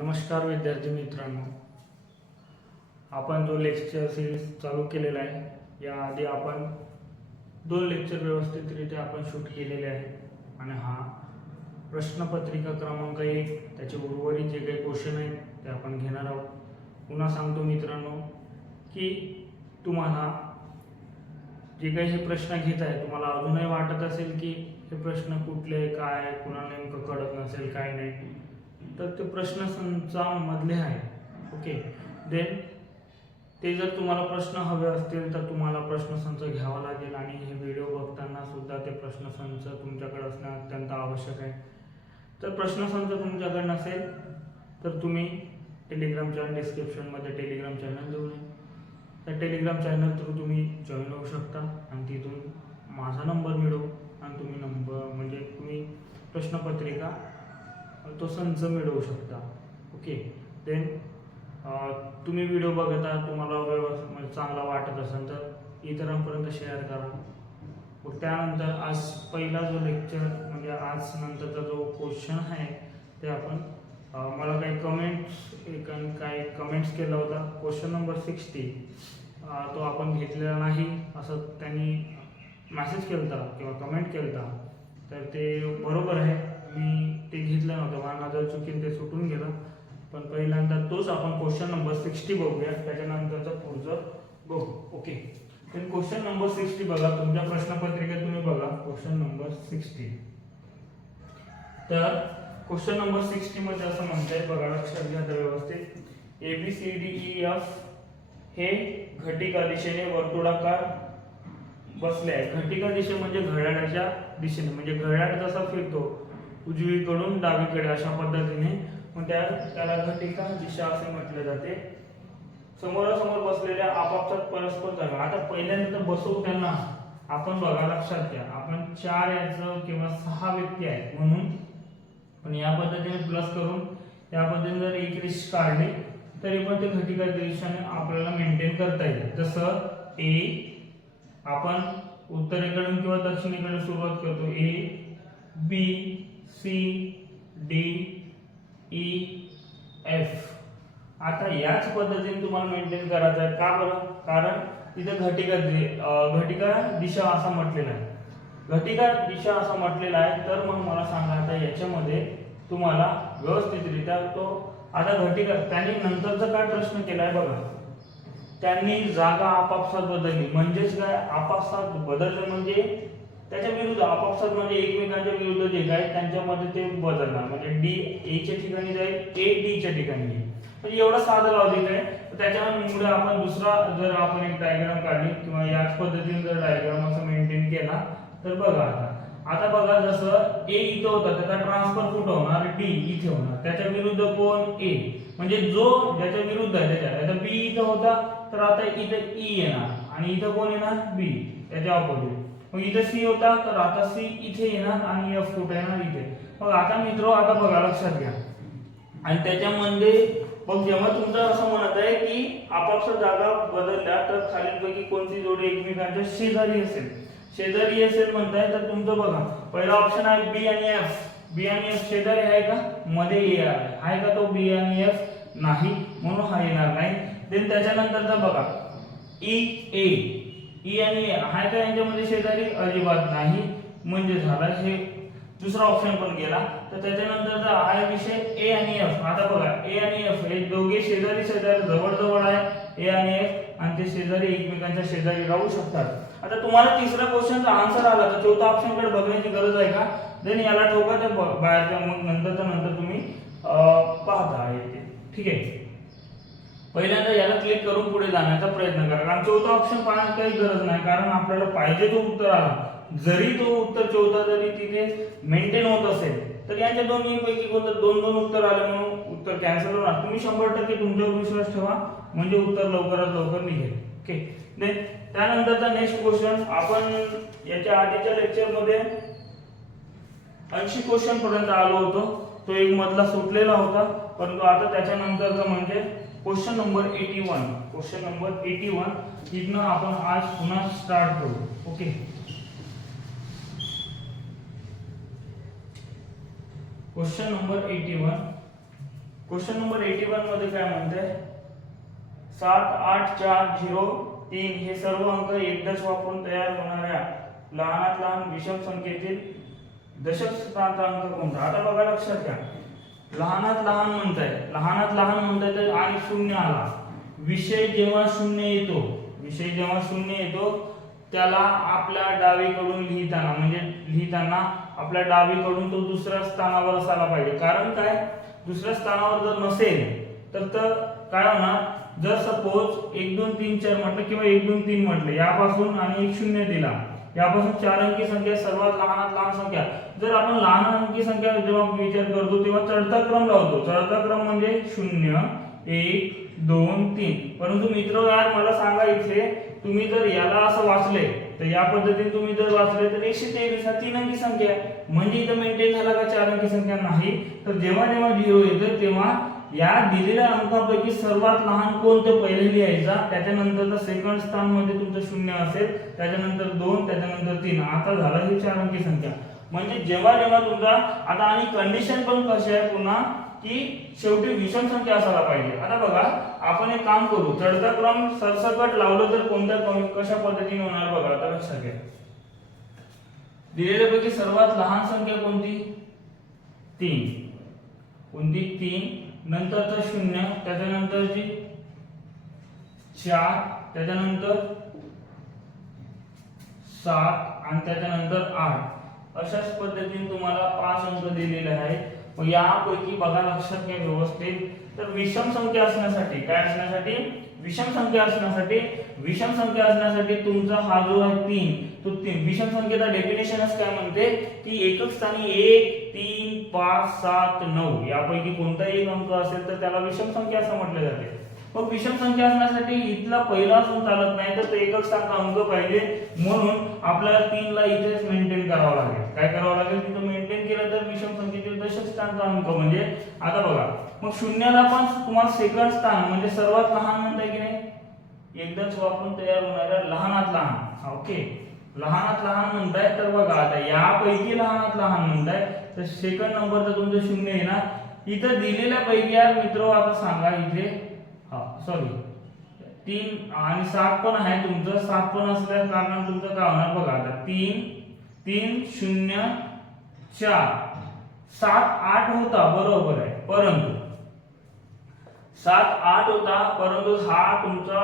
नमस्कार विद्यार्थी मित्रांनो, आपण जो लेक्चर सिरीज चालू केलेला आहे याआधी आपण 2 लेक्चर व्यवस्थितरित्या आपण शूट केलेले आहे आणि हा प्रश्नपत्रिका क्रमांक 1 त्याचे उर्वरित जे काही क्वेश्चन आहेत ते आपण घेणार आहोत. पुन्हा सांगतो मित्रांनो की तुम्हाला जे काही हे प्रश्न घेत आहे तुम्हाला अजूनही वाटत असेल की हे प्रश्न कुठले काय कुणाला नेमकं कळत नसेल काय नाही, तर ते प्रश्नसंचामधले आहे. ओके, देन ते जर तुम्हाला प्रश्न हवे असतील तर तुम्हाला प्रश्नसंच घ्यावा लागेल आणि हे व्हिडिओ बघताना सुद्धा ते प्रश्नसंच तुमच्याकडे असणं अत्यंत आवश्यक आहे. तर प्रश्नसंच तुमच्याकडे नसेल तर तुम्ही टेलिग्राम चॅनल डिस्क्रिप्शनमध्ये टेलिग्राम चॅनल देऊन त्या टेलिग्राम चॅनल थ्रू तुम्ही जॉईन होऊ शकता आणि तिथून माझा नंबर मिळवू आणि तुम्ही तुम्ही प्रश्नपत्रिका तो संच मिळवू शकता. ओके, देन तुम्ही व्हिडिओ बघता तुम्हाला म्हणजे चांगला वाटत असेल तर इतरांपर्यंत शेअर करा. मग त्यानंतर आज पहिला जो लेक्चर म्हणजे आज नंतरचा जो क्वेश्चन आहे ते आपण मला काही कमेंट्स केला होता. क्वेश्चन नंबर 60 तो आपण घेतलेला नाही असं त्यांनी मेसेज केला होता किंवा कमेंट केला होता, तर ते बरोबर आहे. मी ते घेतलं नव्हतं, मला नजर चुकीने ते सुटून गेलं. पण पहिल्यांदा तोच आपण क्वेश्चन नंबर 60 बघूया, त्याच्यानंतरचं पुढचं बघू. ओके, तर क्वेश्चन नंबर 60 बघा, तुमच्या प्रश्नपत्रिकेत तुम्ही बघा क्वेश्चन नंबर 60. तर क्वेश्चन नंबर 60 मध्ये असं म्हणतंय, बघा लक्षात घ्या व्यवस्थित. ABCDEF हे घटिका दिशेने वर्तुळाकार बसले आहे. घटिका दिशे म्हणजे घड्याळाच्या दिशेने, म्हणजे घड्याळ जसा फिरतो उजवीकडून डावीकडे अशा पद्धतीने, मग त्याला घटिका दिशा असे म्हटले जाते. समोरासमोर बसलेल्या आपापसात परस्पर जागा. आता पहिल्यांदा बसवू त्यांना आपण बघा लक्षात घ्या, आपण 4 याचं किंवा 6 व्यक्ती आहेत म्हणून, पण या पद्धतीने प्लस करून या पद्धतीने जर एक रेष काढली तरी पण ते घटिका दिशेने आपल्याला मेंटेन करता येईल. जसं ए आपण उत्तरेकडून किंवा दक्षिणेकडे सुरुवात करतो, A B C D E F. आता याच पद्धतीने तुम्हाला मेंटेन करायचं आहे. का बरं? कारण इथे घटिका दिशा असा म्हटलेला आहे. घटिका दिशा असा म्हटलेला आहे, तर मग मला सांगा आता याच्यामध्ये तुम्हाला व्यवस्थितरित्या तो आता घटिका त्यांनी नंतरचा काय प्रश्न केलाय बघा. त्यांनी जागा आपापसात बदलली, म्हणजेच काय आपापसात बदलले म्हणजे त्याच्या विरुद्ध, आपापसात म्हणजे एकमेकांच्या विरुद्ध जे काय त्यांच्यामध्ये ते बदलणार, म्हणजे डी ए च्या ठिकाणी जाईल, ए डी च्या ठिकाणी येईल. म्हणजे एवढं साधं लॉजिक आहे. त्याच्यामुळे आपण दुसरा जर आपण एक डायग्राम काढली किंवा याच पद्धतीने जर डायग्राम असं मेंटेन केला तर बघा आता बघा जसं ए इथं होता त्याचा ट्रान्सफर कुठं होणार, डी इथे होणार. त्याच्या विरुद्ध कोण, ए, म्हणजे जो ज्याच्या विरुद्ध आहे त्याच्या बी इथं होता तर आता इथं ई येणार आणि इथं कोण येणार, बी, त्याच्या ऑपोजिट. मग इथं सी होता तर आता सी इथे येणार आणि एफ कुठे येणार, इथे. मग आता मित्र आता बघा लक्षात घ्या, आणि त्याच्यामध्ये मग जेव्हा तुमचं असं म्हणत आहे की आपापसात जागा बदलल्या तर खालीलपैकी कोणती जोडी एकमेकांच्या शेजारी असेल म्हणताय, तर तुमचं बघा पहिला ऑप्शन आहे बी आणि एफ. बी आणि एफ शेजारी आहे का, मध्ये ए आहे का, तो बी आणि एफ नाही म्हणून हा येणार नाही. देन त्याच्यानंतरचा बघा ई आणि ए आहे का यांच्यामध्ये शेजारी, अजिबात नाही, म्हणजे झाला हे दुसरा ऑप्शन पण गेला. तर त्याच्यानंतरचा आहे विषय ए आणि एफ. आता बघा ए आणि एफ हे दोघे शेजारी जवळ आहे, ए आणि एफ, आणि ते शेजारी एकमेकांच्या शेजारी राहू शकतात. आता तुम्हाला तिसऱ्या क्वेश्चनचा आन्सर आला तर चौथा ऑप्शन कडे बघण्याची गरज आहे का, देन याला ठोका तर बाहेरच्या मग नंतर तुम्ही पाहता येते. ठीक आहे, पहिल्यांदा याला क्लिक करून पुढे जाण्याचा प्रयत्न करा, कारण चौथा ऑप्शन पाहण्याची काही गरज नाही, कारण आपल्याला पाहिजे तो उत्तर आला. जरी तो उत्तर चौथा जरी तिथे मेंटेन होत असेल तर यांच्या दोन्हीपैकी कोणतं दोन उत्तर आले म्हणून उत्तर कॅन्सल होणार. तुम्ही 100% तुमच्यावर विश्वास ठेवा, म्हणजे उत्तर लवकरात लवकर निघेल. ओके, त्यानंतरचा नेक्स्ट क्वेश्चन आपण याच्या आधीच्या लेक्चर मध्ये 80 क्वेश्चन पर्यंत आलो होतो, तो एक मधला सुटलेला होता, परंतु आता त्याच्यानंतरचा म्हणजे क्वेश्चन नंबर 81 इथनं आपण आज पुन्हा स्टार्ट करू. Okay, question number 81 question number 81 मध्ये काय म्हणते, 7 8 4 0 3 हे सर्व अंक एकदाच वापरून तयार होणाऱ्या लहानात लहान विषम संख्येतील दशक स्थानाचा अंक कोणता. आता बघा लक्षात घ्या, लहानात लहान म्हणताय तर आणि शून्य आला, विषय जेव्हा शून्य येतो त्याला आपल्या डावीकडून लिहिताना आपल्या डावीकडून तो दुसऱ्या स्थानावर असायला पाहिजे. कारण काय, दुसऱ्या स्थानावर जर नसेल तर काय होणार, जर सपोज 1 2 3 4 म्हटलं किंवा 1 2 3 म्हटलं, यापासून आणि एक शून्य दिला, यापासून 4 अंकी संख्या सर्वात लहानात लहान संख्या. जर आपण लहान अंकी संख्या जेव्हा विचार करतो तेव्हा चढता क्रम लावतो. चढता क्रम म्हणजे 0 1 2 3. परंतु मित्र यार मला सांगा, इथे तुम्ही जर याला असं वाचले तर या पद्धतीने तुम्ही जर वाचले तर 123 हा 3 अंकी संख्या आहे. म्हणजे इथं मेंटेन झाला का 4 अंकी संख्या नाही. तर जेव्हा 0 येतं तेव्हा या दिलेल्या अंकापैकी सर्वात लहान कोणतं पहिले लिहायचा, त्याच्यानंतरचं सेकंड स्थान मध्ये तुमचं 0 असेल, त्याच्यानंतर 2, त्याच्यानंतर 3. आता झालं ही 4 अंकी संख्या. म्हणजे जेव्हा तुमचा आता आणि कंडिशन पण कशी आहे पुन्हा की शेवटी विषम संख्या असायला पाहिजे. आता बघा आपण एक काम करू, चढता क्रम सरसकट लावलं तर कोणत्या कशा पद्धतीने होणार बघा. आता लक्षात घ्या, दिलेल्यापैकी सर्वात लहान संख्या कोणती, 3. कोणती, 3. नंतरचा 0, त्याच्यानंतरची 4, त्याच्यानंतर 7 आणि त्याच्यानंतर 8. अशाच पद्धतीने तुम्हाला 5 अंक दिलेले आहेत. मग यापैकी बघा लक्षात घ्या व्यवस्थित, तर विषम संख्या असण्यासाठी काय असण्यासाठी, विषम संख्या असण्यासाठी तुमचा हा जो आहे 3, तो विषम संख्येचा डेफिनेशनच काय म्हणते की एकक स्थानी 1 3 5 7 9 यापैकी कोणताही एक अंक असेल तर त्याला विषम संख्या असं म्हटले जाते. मग विषम संख्या असण्यासाठी इथला पहिला असून चालत नाही, तर एकक स्थानचा अंक पाहिजे. म्हणून आपल्याला 3 ला इथेच मेंटेन करावं लागेल. काय करावं लागेल, तिथं मेंटेन केलं तर विषम संख्येतील दशक स्थानचा अंक म्हणजे. आता बघा मग 0 ला पण तुम्हाला सेकंड स्थान म्हणजे सर्वात लहान म्हणताय की नाही, एकदाच वापरून तयार होणाऱ्या लहानात लहान. ओके, लहानात लहान म्हणताय तर बघा आता यापैकी लहानात लहान म्हणताय तर सेकंड नंबरचं तुमचं 0 आहे ना. इथं दिलेल्या पैकी यार मित्र आता सांगा इथे, सॉरी 3 आणि 7 पण आहे तुमचं, 7 पण असल्या कारण तुमचं काय होणार बघा. आता 3 3 0 4 7 8 होता बरोबर आहे, परंतु 7 8 होता, परंतु हा तुमचा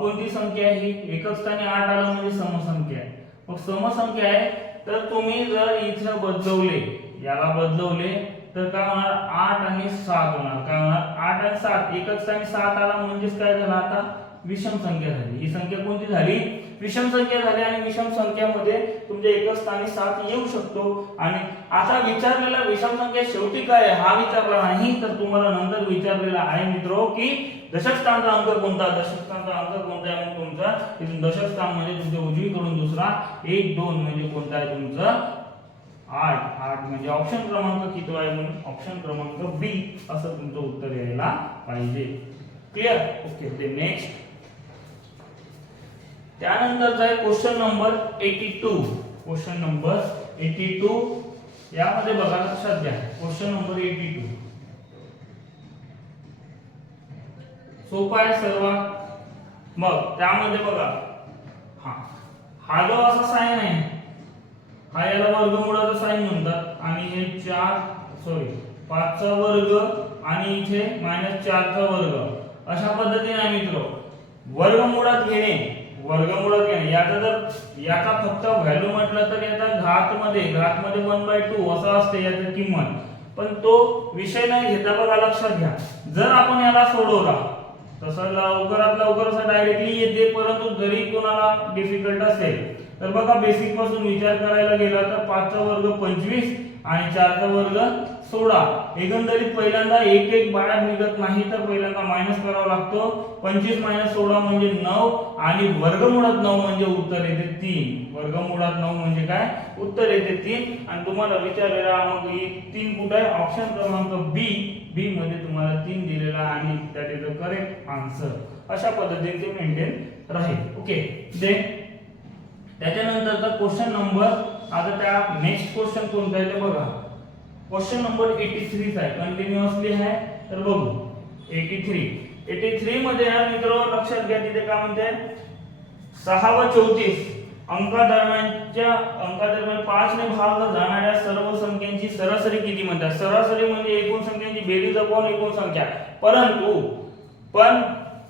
कोणती संख्या आहे, ही एकक स्थानी 8 आलं म्हणजे समसंख्या आहे. मग समसंख्या आहे तर तुम्ही जर इथे बदलवले, याला बदलवले तर काय होणार, 8 आणि 7 होणार. काय होणार, 8 आणि 7 एकच स्थानी 7 आला म्हणजेच काय झालं, आता विषम संख्या झाली. ही संख्या कोणती झाली, विषम संख्या झाली. आणि विषम संख्यामध्ये तुमच्या एकच स्थानी 7 येऊ शकतो. आणि आता विचारलेला विषम संख्या शेवटी काय आहे हा विचारला नाही, तर तुम्हाला नंतर विचारलेला आहे मित्रो की दशक स्थानचा अंक कोणता, दशक स्थानचा अंक कोणता आहे. मग तुमचा इथून दशक स्थान म्हणजे तुमच्या उजवीकडून दुसरा 1 2 म्हणजे कोणता आहे तुमचं 8 म्हणजे ऑप्शन क्रमांक किती आहे, म्हणून ऑप्शन क्रमांक बी असं तुमचं उत्तर यायला पाहिजे. क्लियर. ओके, ते नेक्स्ट. त्यानंतरचा आहे क्वेश्चन नंबर 82. क्वेश्चन नंबर 82 यामध्ये बघा लक्षात घ्या, क्वेश्चन नंबर 82 सोपा आहे सर्वात. मग त्यामध्ये बघा हा जो असा साइन आहे, हा याला वर्गमूळाचा साइन म्हणतात. आणि हे 5 चा वर्ग आणि इथे -4 चा वर्ग अशा पद्धतीने आहे मित्र. वर्गमूळात घेणे याचा फक्त व्हॅल्यू म्हटलं तर याचा घात मध्ये 1/2 असं असते याची किंमत. पण तो विषय नाही घेता बघा लक्षात घ्या. जर आपण याला सोडवला तसं लवकरात लवकर असं डायरेक्टली येते, परंतु जरी कोणाला डिफिकल्ट असेल तर बघा बेसिक पासून विचार करायला गेला तर 5 चा वर्ग 25 आणि 4 चा वर्ग 16. एकंदरीत पहिल्यांदा एक बाहेर निघत नाही, तर पहिल्यांदा मायनस करावा लागतो. 25 - 16 म्हणजे 9 आणि वर्गमुळात 9 म्हणजे उत्तर येते 3. वर्गमुळात 9 म्हणजे काय, उत्तर येते 3. आणि तुम्हाला विचारलेला मग 3 कुठे आहे, ऑप्शन क्रमांक बी मध्ये तुम्हाला 3 दिलेला आणि that is the correct answer. अशा पद्धतीने ते मेंटेन राहील. ओके, देन त्याच्यानंतरचा क्वेश्चन नंबर, आता त्या नेक्स्ट क्वेश्चन कोणता आहे ते बघा. क्वेश्चन नंबर 83 आहे, कंटिन्युअसली आहे. तर बघू 83 मध्ये यार मित्र लक्षात घ्या तिथे काय म्हणते 6 व 34 अंकादरम्यान 5 ने भाग जाणाऱ्या सर्व संख्यांची सरासरी किती म्हणतात. सरासरी म्हणजे एकूण संख्यांची बेरीज अपॉन एकूण संख्या. परंतु पण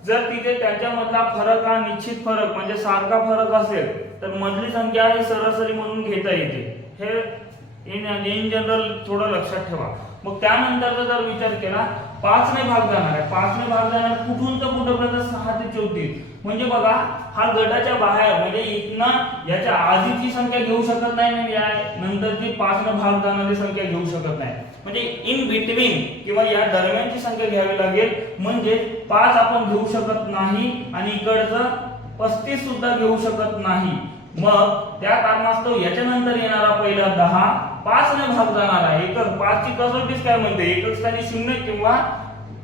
जर तिथे त्यांच्यामधला फरक हा निश्चित फरक म्हणजे सारखा फरक असेल तर मधली संख्या ही सरासरी म्हणून घेता येते. हे इन जनरल थोडं लक्षात ठेवा. मग त्यानंतरचा जर विचार केला 5 ने भाग जाणार आहे. 5 ने भाग जाणार कुठून तर कुठपर्यंत 6 ते 34 म्हणजे बघा हा गटाच्या बाहेर म्हणजे इथनं याच्या आधीची संख्या घेऊ शकत नाही आणि या नंतरची 5 ने भाग जाणारी संख्या घेऊ शकत नाही. म्हणजे इन बिटवीन किंवा या दरम्यानची संख्या घ्यावी लागेल. म्हणजे 5 आपण घेऊ शकत नाही आणि इकडचं 35 सुद्धा घेऊ शकत नाही. मग त्या कारणास्तव याच्या नंतर येणारा पहिला 10 5 ने भाग जाणार आहे. एकक 5 ची कसोटीच काय म्हणते एकक स्थानी 0 किंवा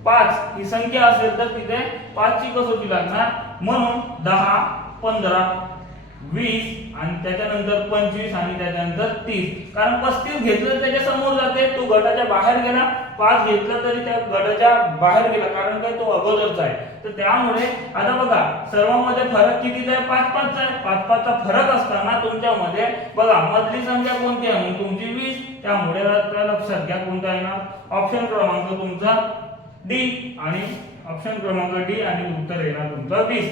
5 ही संख्या असेल तर तिथे 5 ची कसोटी लागणार. म्हणून 10 15 20 आणि त्याच्यानंतर 25 आणि त्याच्यानंतर 30. कारण 35 घेतलं त्याच्या समोर जाते तो गटाच्या बाहेर गेला. 5 घेतला तरी त्या गटाच्या बाहेर गेला कारण काय तो अगोदरचा आहे. तर त्यामुळे आता बघा सर्वांमध्ये फरक कितीचा आहे 5-5 चा आहे. 5-5 चा फरक असताना तुमच्यामध्ये बघा मधली संख्या कोणती आहे मग तुमची 20. त्यामुळे लक्षात घ्या कोणता येणार ऑप्शन क्रमांक तुमचा डी आणि ऑप्शन क्रमांक डी आणि उत्तर येणार तुमचा 20.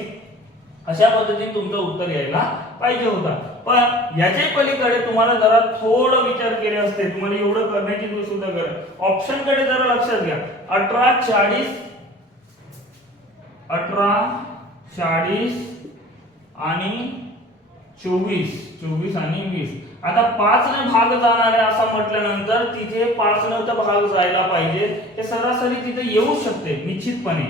अशा पद्धतीने तुमचं उत्तर यायला पाहिजे होता. पण याच्या पलीकडे तुम्हाला जरा थोडं विचार केले असते. तुम्हाला एवढं करण्याची सुद्धा गरज ऑप्शन कडे जरा लक्षात घ्या. 18 40 आणि 24 आणि 20. आता 5 ने भाग जाणार आहे असं म्हटल्यानंतर तिथे 5 ने भाग जायला पाहिजे. हे सरासरी तिथे येऊ शकते निश्चितपणे.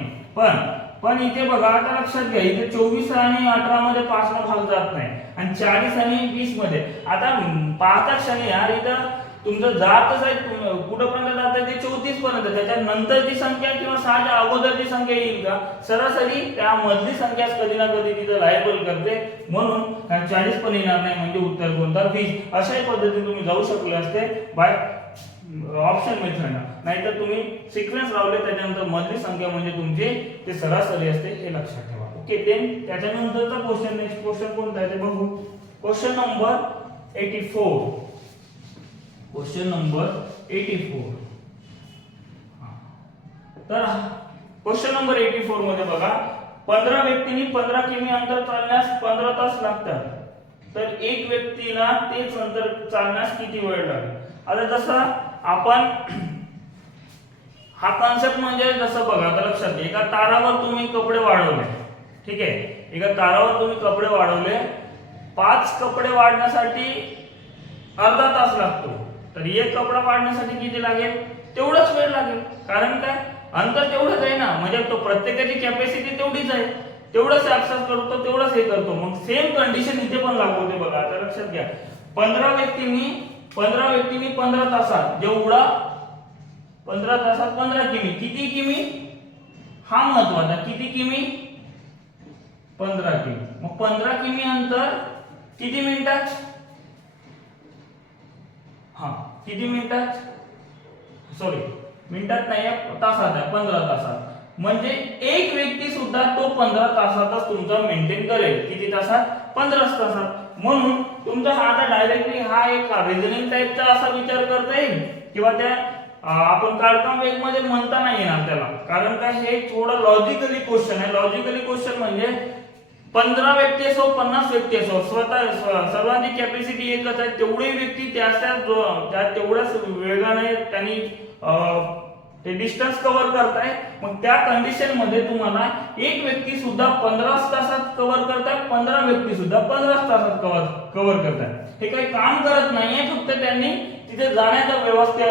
पण इथे बघा आता लक्षात घ्या इथे 24 आणि 18 मध्ये 5 ने भाग जात नाही आणि 40 आणि 20 मध्ये. आता पाहता क्षणी यार इथं तुमचं जातच आहे कुठपर्यंत जात आहे ते 34 पर्यंत. त्याच्यानंतरची संख्या किंवा 6च्या अगोदरची संख्या येईल का सरासरी त्या मधली संख्या कधी ना कधी तिथं लायबल करते. म्हणून 40 पण येणार नाही म्हणजे उत्तर कोणता 20. अशाही पद्धतीने तुम्ही जाऊ शकले असते बाय ऑप्शन मेथड. नाहीतर तुम्ही सिक्वेन्स लावले त्याच्यानंतर मधली संख्या म्हणजे तुमची ते सरासरी असते हे लक्षात ठेवा. ओके देन त्याच्यानंतरचा क्वेश्चन नेक्स्ट क्वेश्चन कोणता आहे ते बघू. Question number 84. Question number 84. तर क्वेश्चन नंबर 84 मध्ये बघा 15 व्यक्तींनी 15 किमी अंतर चालण्यास 15 तास लागतात. तर एक व्यक्तीला तेच अंतर चालण्यास किती वेळ लागेल. आता जसं आपण हा कॉन्सेप्ट म्हणजे जसं बघा आता लक्षात घ्या एका तारावर तुम्ही कपडे वाढवले. ठीक आहे एका तारावर तुम्ही कपडे वाढवले 5 कपडे वाढण्यासाठी अर्धा तास लागतो. तर एक कपडा वाढण्यासाठी किती लागेल तेवढाच वेळ लागेल. कारण काय अंतर तेवढंच आहे ना. म्हणजे तो प्रत्येकाची कॅपॅसिटी तेवढीच आहे. तेवढंच ऍक्सेस करतो तेवढंच हे करतो. मग सेम कंडिशन इथे पण लागू होते बघा. आता लक्षात घ्या 15 व्यक्तींनी 15 तासात जेवढा 15 तासात 15 किमी. किती किमी हा महत्वाचा. किती किमी 15 किमी. मग 15 किमी अंतर किती मिनिटात किती मिनिटात सॉरी मिनिटात नाही तासात आहे 15 तासात. म्हणजे एक व्यक्ती सुद्धा तो 15 तासातच तुमचा मेंटेन करेल. किती तासात 15 तासात. म्हणून तुमचा हा आता डायरेक्टली हा एक रिझनिंग टाइपचा असा विचार करता येईल किंवा त्या आपण काढकाम वेग मध्ये म्हणता नाही येणार त्याला. कारण काय हे थोडं लॉजिकली क्वेश्चन आहे. लॉजिकली क्वेश्चन म्हणजे 15 व्यक्ती असो 50 व्यक्ती असो सर्वांची कॅपॅसिटी एकच आहे. तेवढे व्यक्ती त्या तेवढ्याच वेगाने त्यांनी ते डिस्टन्स कव्हर करताय. मग त्या कंडिशन मध्ये तुम्हाला एक व्यक्ती सुद्धा 15 तासात कव्हर करताय 15 व्यक्ती सुद्धा 15 तासात कव्हर करताय. हे काही काम करत नाहीये फक्त त्यांनी तिथे जाण्याचा व्यवस्था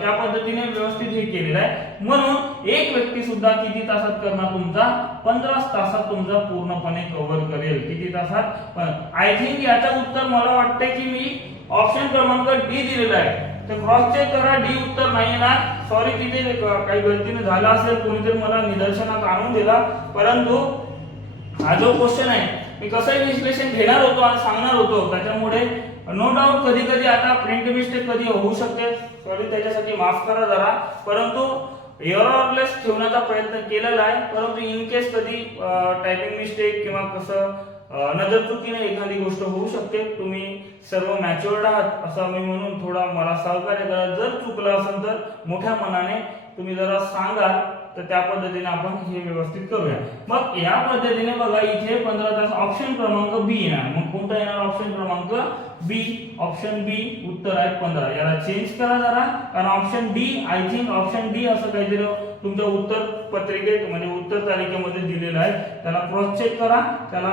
त्या पद्धतीने व्यवस्थित हे केलेलं आहे. म्हणून एक व्यक्ती सुद्धा किती तासात करणार तुमचा 15 तासात तुमचा पूर्णपणे कव्हर करेल. किती तासात. पण आय थिंक याचं उत्तर मला वाटतंय की मी ऑप्शन क्रमांक डी दिलेला आहे. तर क्रॉस चेक करा डी उत्तर नाही येणार. सॉरी तिथे काही गलतीने झाला असेल कोणीतरी मला निदर्शनात आणून दिला. परंतु हा जो क्वेश्चन आहे मी कसंही विश्लेषण घेणार होतो आणि सांगणार होतो. त्याच्यामुळे नो डाऊट कधी कधी आता प्रिंट मिस्टेक कधी होऊ शकते. सॉरी त्याच्यासाठी माफ करा जरा. परंतु एररलेस ठेवण्याचा प्रयत्न केलेला आहे, परंतु इन केस कधी टायपिंग मिस्टेक किंवा कसं नजर चुकीने एखादी गोष्ट होऊ शकते. तुम्ही सर्व मॅच्युअर्ड आहात असं मी म्हणून थोडा मला सहकार्य करा. जर चुकलं असेल तर मोठ्या मनाने तुम्ही जरा सांगा, तर त्या पद्धतीने आपण हे व्यवस्थित करूया. मग या पद्धतीने बघा इथे 15 तास ऑप्शन क्रमांक बी येणार. मग कोणता येणार ऑप्शन क्रमांक बी? ऑप्शन बी उत्तर आहे 15. याला चेंज करा जरा, कारण option D I think option D असं काहीतरी तुमच्या उत्तर पत्रिकेत म्हणजे उत्तर तालिकेमध्ये दिलेलं आहे. त्याला क्रॉस चेक करा, त्याला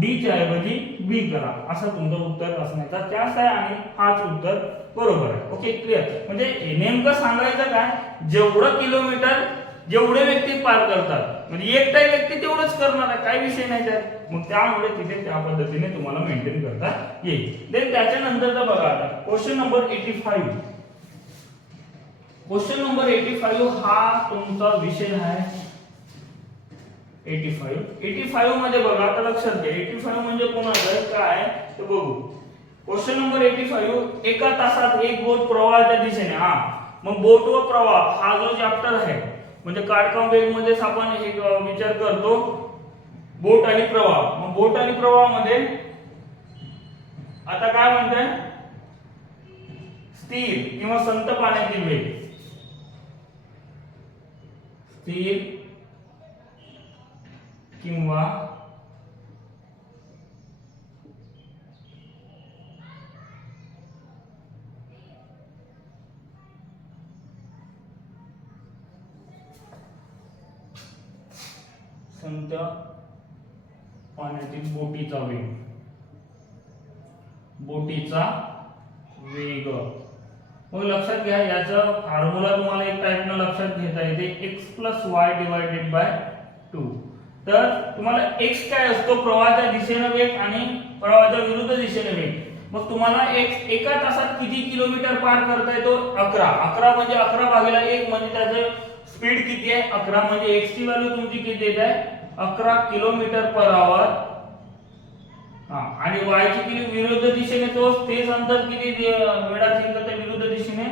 डी च्या ऐवजी बी करा, असं तुमचं उत्तर असण्याचा चान्स आहे आणि हाच उत्तर बरोबर आहे. Okay, clear. म्हणजे नेमकं सांगायचं काय, जेवढं किलोमीटर जेवढे व्यक्ती पार करतात म्हणजे एकटा व्यक्ती तेवढंच करणार आहे, काही विषय नाही त्यात. मग त्यामुळे तिथे त्या पद्धतीने तुम्हाला मेंटेन करता येईल. देन त्याच्यानंतरचा बघा आता क्वेश्चन नंबर 85. क्वेश्चन नंबर 85 हा तुमचा विषय आहे. 85 मध्ये बघा आता लक्षात घ्या, 85 म्हणजे कोणाचं आहे काय ते बघू. क्वेश्चन नंबर 85, एका तासात एक बोट प्रवाहाच्या दिशेने. हा, मग बोट व प्रवाह हा जो चॅप्टर आहे म्हणजे काटकाम वेग मध्येच आपण एक विचार करतो बोट आणि प्रवाह. मग बोट आणि प्रवाहामध्ये आता काय म्हणताय, स्थिर किंवा संत पाण्यातील वेग. स्थिर किंवा संत पाण्यातील बोटीचा वेग. बोटीचा वेग. मग लक्षात घ्या, याचा फॉर्म्युला तुम्हाला एक टाइपनं लक्षात घेता येते, x + y / 2. तर तुम्हाला x काय असतो, प्रवाहाच्या दिशेने वेग आणि प्रवाहाच्या विरुद्ध दिशेने वेग. मग तुम्हाला x एका तासात किती किलोमीटर पार करता येतो, 11. 11 म्हणजे 11/1 म्हणजे त्याचं स्पीड किती आहे, 11. म्हणजे x ची व्हॅल्यू तुमची किती येत आहे, 11 किलोमीटर/आवर. आणि y ची किती विरुद्ध दिशेने, तो तेच अंतर किती वेळात निघतं विरुद्ध दिशेने,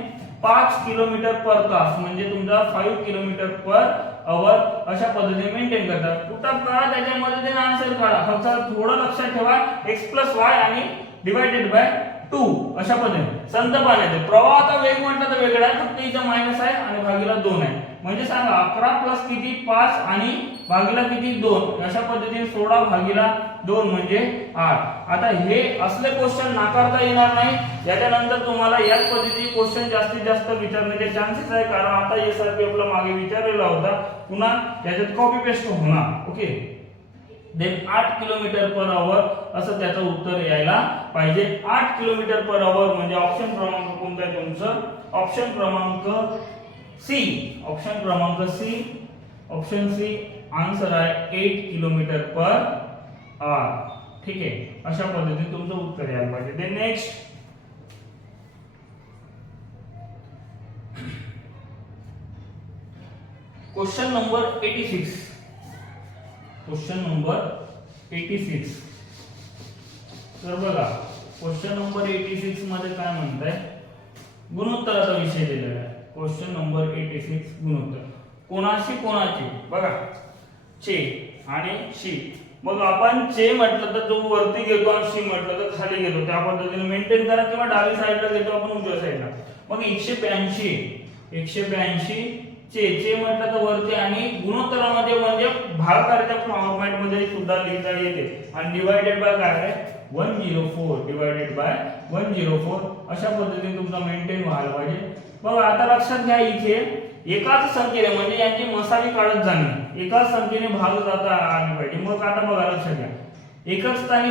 5 किलोमीटर/तास. म्हणजे तुमचा 5 किलोमीटर/आवर अशा पद्धतीने मेंटेन करतात. पुटअप करा, त्याच्यामध्ये ते आन्सर काढा. फक्त थोडं लक्षात ठेवा, x + y आणि /2 अशा पद्धतीने. संत पाण्याचे प्रवाहाचा वेग म्हटलं तर वेगळा आहे, फक्त इथं मायनस आहे आणि भागीला 2 आहे. म्हणजे सांगा 11 + किती 5 आणि भागीला किती 2, अशा पद्धतीने 16/2 म्हणजे 8. आता हे असले क्वेश्चन नाकारता येणार नाही. याच्यानंतर तुम्हाला याच पद्धतीचे क्वेश्चन जास्तीत जास्त विचारण्याचे चान्सेस आहे, कारण आता एसआरपी आपला मागे विचारलेला होता, पुन्हा त्याच्यात कॉपी पेस्ट होणार. ओके, देन 8 किलोमीटर/आवर असं त्याचं उत्तर यायला पाहिजे. 8 किलोमीटर/आवर म्हणजे ऑप्शन क्रमांक कोणता आहे तुमचं, ऑप्शन क्रमांक सी. ऑप्शन क्रमांक सी, ऑप्शन सी आन्सर आहे 8 किलोमीटर/आवर. ठीक आहे, अशा पद्धतीने तुमचं उत्तर यायला पाहिजे. Then next question number 86. Question number 86. तर बघा क्वेश्चन नंबर 86 मध्ये काय म्हणताय, गुणोत्तराचा विषय दिलेला आहे. क्वेश्चन नंबर 86 गुणोत्तर. कोणाशी कोणाचे बघा, चे आणि शी. मग आपण चे म्हटलं तर जो वरती घेतो आणि शी म्हटलं तर खाली घेतो, त्या पद्धतीने मेंटेन करा. किंवा डावी साईडला घेतो आपण उजव्या साईडला. मग 182 चे म्हटलं तर वरती आणि गुणोत्तरामध्ये म्हणजे भागाकाराच्या फॉर्मॅट मध्ये सुद्धा लिहिता येते. आणि डिवाइडेड बाय काय आहे 104 डिवाइडेड बाय 104 अशा पद्धतीने तुमचा मेंटेन व्हायला पाहिजे. बघा आता लक्षात घ्या, इथे एकाच संख्येने म्हणजे यांची मसाली काढत जाणे, एकाच संख्येने भाग जाता आले पाहिजे. मग आता बघा लक्षात घ्या, एकच स्थानी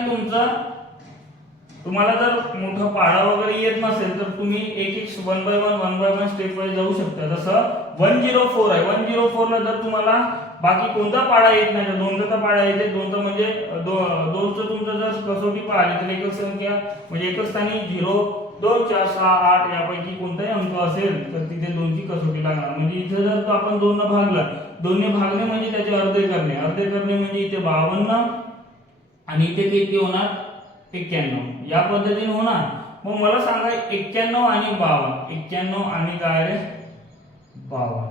तुम्हाला जर मोठं पाडा वगैरे येत नसेल तर तुम्ही एक 1 बाय 1 स्टेप वाईज जाऊ शकता. जसं 104 आहे, 104 ला जर तुम्हाला बाकी कोणता पाडा येत नाही, दोनचा पाडा येते, दोनचा म्हणजे दोनचं तुमचं जर कसोटी पाहिली तर एकच संख्या म्हणजे एकच स्थानी 0 2 4 6 8 यापैकी कोणताही अंक असेल तर तिथे 2 ची कसोटी लागणार. म्हणजे इथे जर आपण 2 ने भागला, 2 ने भागणे म्हणजे त्याचे अर्धे करणे, अर्धे करणे म्हणजे इथे 52 आणि इथे किती होणार 91 या पद्धतीने होणार. मग मला सांगा 91 आणि 52, 91 आणि काय रे 52.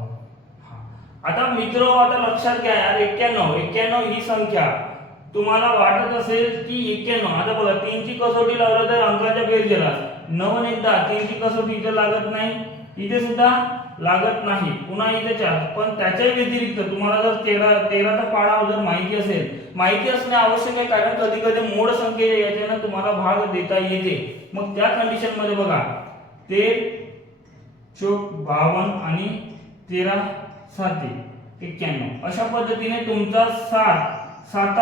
आता मित्र आता लक्षात घ्या यार, 91 ही संख्या तुम्हाला वाटत असेल की 91, आता बघा 3 ची कसोटी लावलं तर अंकाच्या बेरजेला 9 आणि 10, 3 ची कसोटी इथे लागत नाही, इथे सुद्धा लागत नाही, पुन्हा इथे 4. पण त्याच्या व्यतिरिक्त तुम्हाला जर 13चा पाढा जर माहिती असणे आवश्यक आहे, कारण कधी कधी मोड संख्या याच्यानं तुम्हाला भाग देता येते. मग त्या कंडिशन मध्ये बघा 13 चोक 52 आणि 13 साती 91 अशा पद्धतीने तुमचा 7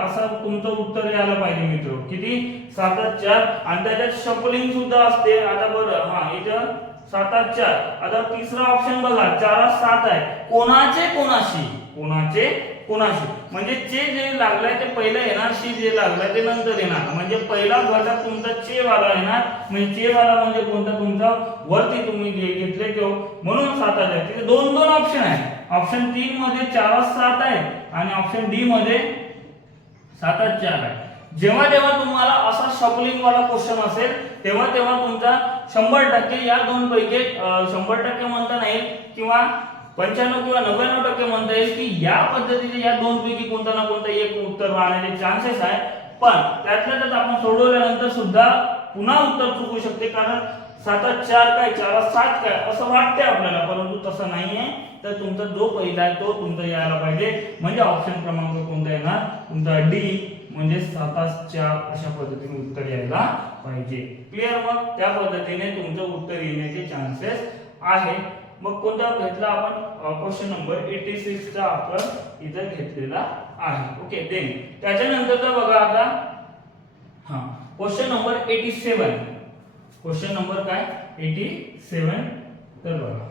असं तुमचं उत्तर यायला पाहिजे मित्र. किती? 7 आणि त्याच्यात शफलिंग सुद्धा असते. आता बरं हा इथं 7 आता तिसरा ऑप्शन बघा 4 आहे. कोणाचे कोणाशी म्हणजे जे लागलाय ते पहिलं येणार, शी जे लागलाय ते नंतर येणार. म्हणजे पहिला घटक तुमचा चे वाला येणार. म्हणजे चे वाला म्हणजे कोणता? तुमचा वरती तुम्ही घेतले तो, म्हणून 7 आहे. तिथे दोन ऑप्शन आहे. ऑप्शन 3 मध्ये 4 आहे आणि ऑप्शन डी मध्ये 7 आहे. जेव्हा तुम्हाला असा शफलिंग वाला क्वेश्चन असेल तेव्हा तुमचा 100% या दोन पैकी 100% म्हणता नाही किंवा 95 किंवा 99% म्हणता येईल की या पद्धतीने या दोन पैकी कोणता ना कोणता एक उत्तर राहण्याचे चान्सेस आहे. पण त्यातल्या त्यात आपण सोडवल्यानंतर सुद्धा पुन्हा उत्तर चुकू शकते, कारण 7 काय 4 काय असं वाटते आपल्याला, परंतु तसं नाहीये. तर तुमचा जो पहिला आहे तो तुमचा यायला पाहिजे. म्हणजे ऑप्शन क्रमांक कोणता येणार? तुमचा डी, म्हणजे 7 अशा पद्धतीने उत्तर यायला पाहिजे. क्लिअर? मग त्या पद्धतीने तुमचं उत्तर येण्याचे चान्सेस आहे. मग कोणता घेतला आपण? क्वेश्चन नंबर 86 चा आपण इथे घेतलेला आहे. ओके, देन त्याच्यानंतरचा बघा आता क्वेश्चन नंबर 87. क्वेश्चन नंबर काय? 87. तर बघा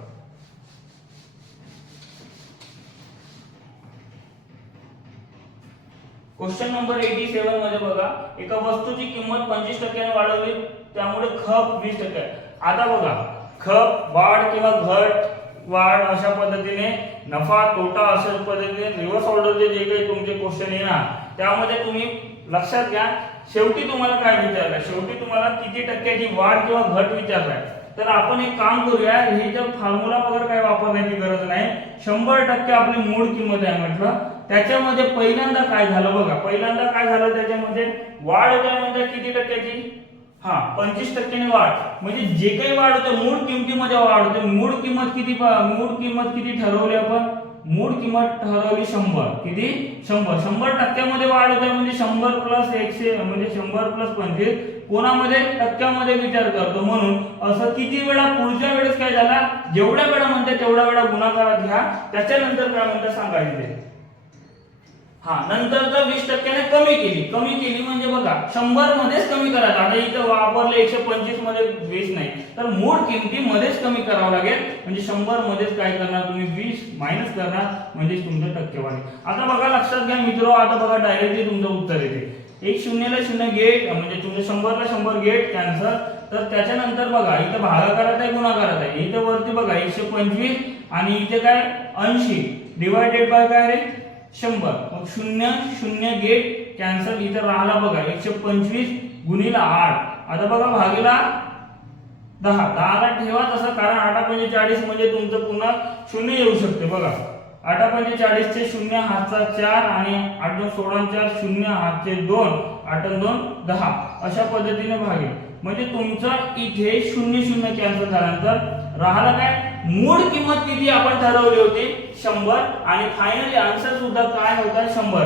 क्वेश्चन नंबर 87 मध्ये बघा, एका वस्तूची किंमत 25% वाढवली, त्यामुळे खप 20% आहे. आता बघा खप वाढ किंवा घट वाढ अशा पद्धतीने, नफा तोटा अशा पद्धतीने रिव्हर्स ऑर्डरचे जे काही तुमचे क्वेश्चन येणार त्यामध्ये तुम्ही लक्षात घ्या. शेवटी तुम्हाला काय विचारलंय? शेवटी तुम्हाला किती टक्क्याची वाढ किंवा घट विचारलाय. तर आपण एक काम करूया, हे जर फॉर्म्युला वगैरे काय वापरण्याची गरज नाही. 100% आपली मूळ किंमत आहे म्हटलं. त्याच्यामध्ये पहिल्यांदा काय झालं बघा, त्याच्यामध्ये वाढ होते किती टक्क्याची? 25% ने वाढ. म्हणजे जे काही वाढ होते मूळ किमतीमध्ये वाढ होते. मूळ किंमत किती ठरवली आपण? मूळ किंमत ठरवली 100. किती? 100. 100% मध्ये वाढ होते, म्हणजे 100 प्लस 100 म्हणजे 100 प्लस 25 कोणामध्ये? टक्क्यामध्ये विचार करतो. म्हणून असं किती वेळा पुढच्या वेळेस काय झाला, जेवढ्या वेळा म्हणते तेवढ्या वेळा गुणाकारात घ्या. त्याच्यानंतर काय म्हणते सांगायचे. नंतर जर 20% ने कमी केली म्हणजे बघा 100 मध्येच कमी करायचं. आता इथं वापरले 125 मध्ये 20 नाही, तर मूळ किमतीमध्येच कमी करावं लागेल. म्हणजे 100 मध्येच काय करणार तुम्ही? 20 मायनस करणार, म्हणजे तुमचं टक्केवारी. आता बघा लक्षात घ्या मित्र, आता बघा डायरेक्टली तुमचं उत्तर येते. 0 ला 0 गेट, म्हणजे तुमचे 100 ला 100 गेट कॅन्सल. तर त्याच्यानंतर बघा इथे भागाकारात आहे गुणाकारात आहे. इथे वरती बघा 125 आणि इथे काय 80 डिवायडेड बाय काय रे 100. मग 0 गेट कॅन्सल. इथे राहिला बघा 125 गुणिले 8. आता बघा भागीला 10 ला ठेवा तसं, कारण 8×45 म्हणजे तुमचं पुन्हा 0 येऊ शकते. बघा 8×45 चे 0 हातचा 4 आणि 8×2 16 0 हातचे 2 8×2 10 अशा पद्धतीने भागेल. म्हणजे तुमचं इथे 0 कॅन्सल झाल्यानंतर राहिला काय? मूळ किंमत किती आपण ठरवली होती? 100. आणि फायनली आन्सर सुद्धा काय होता? 100.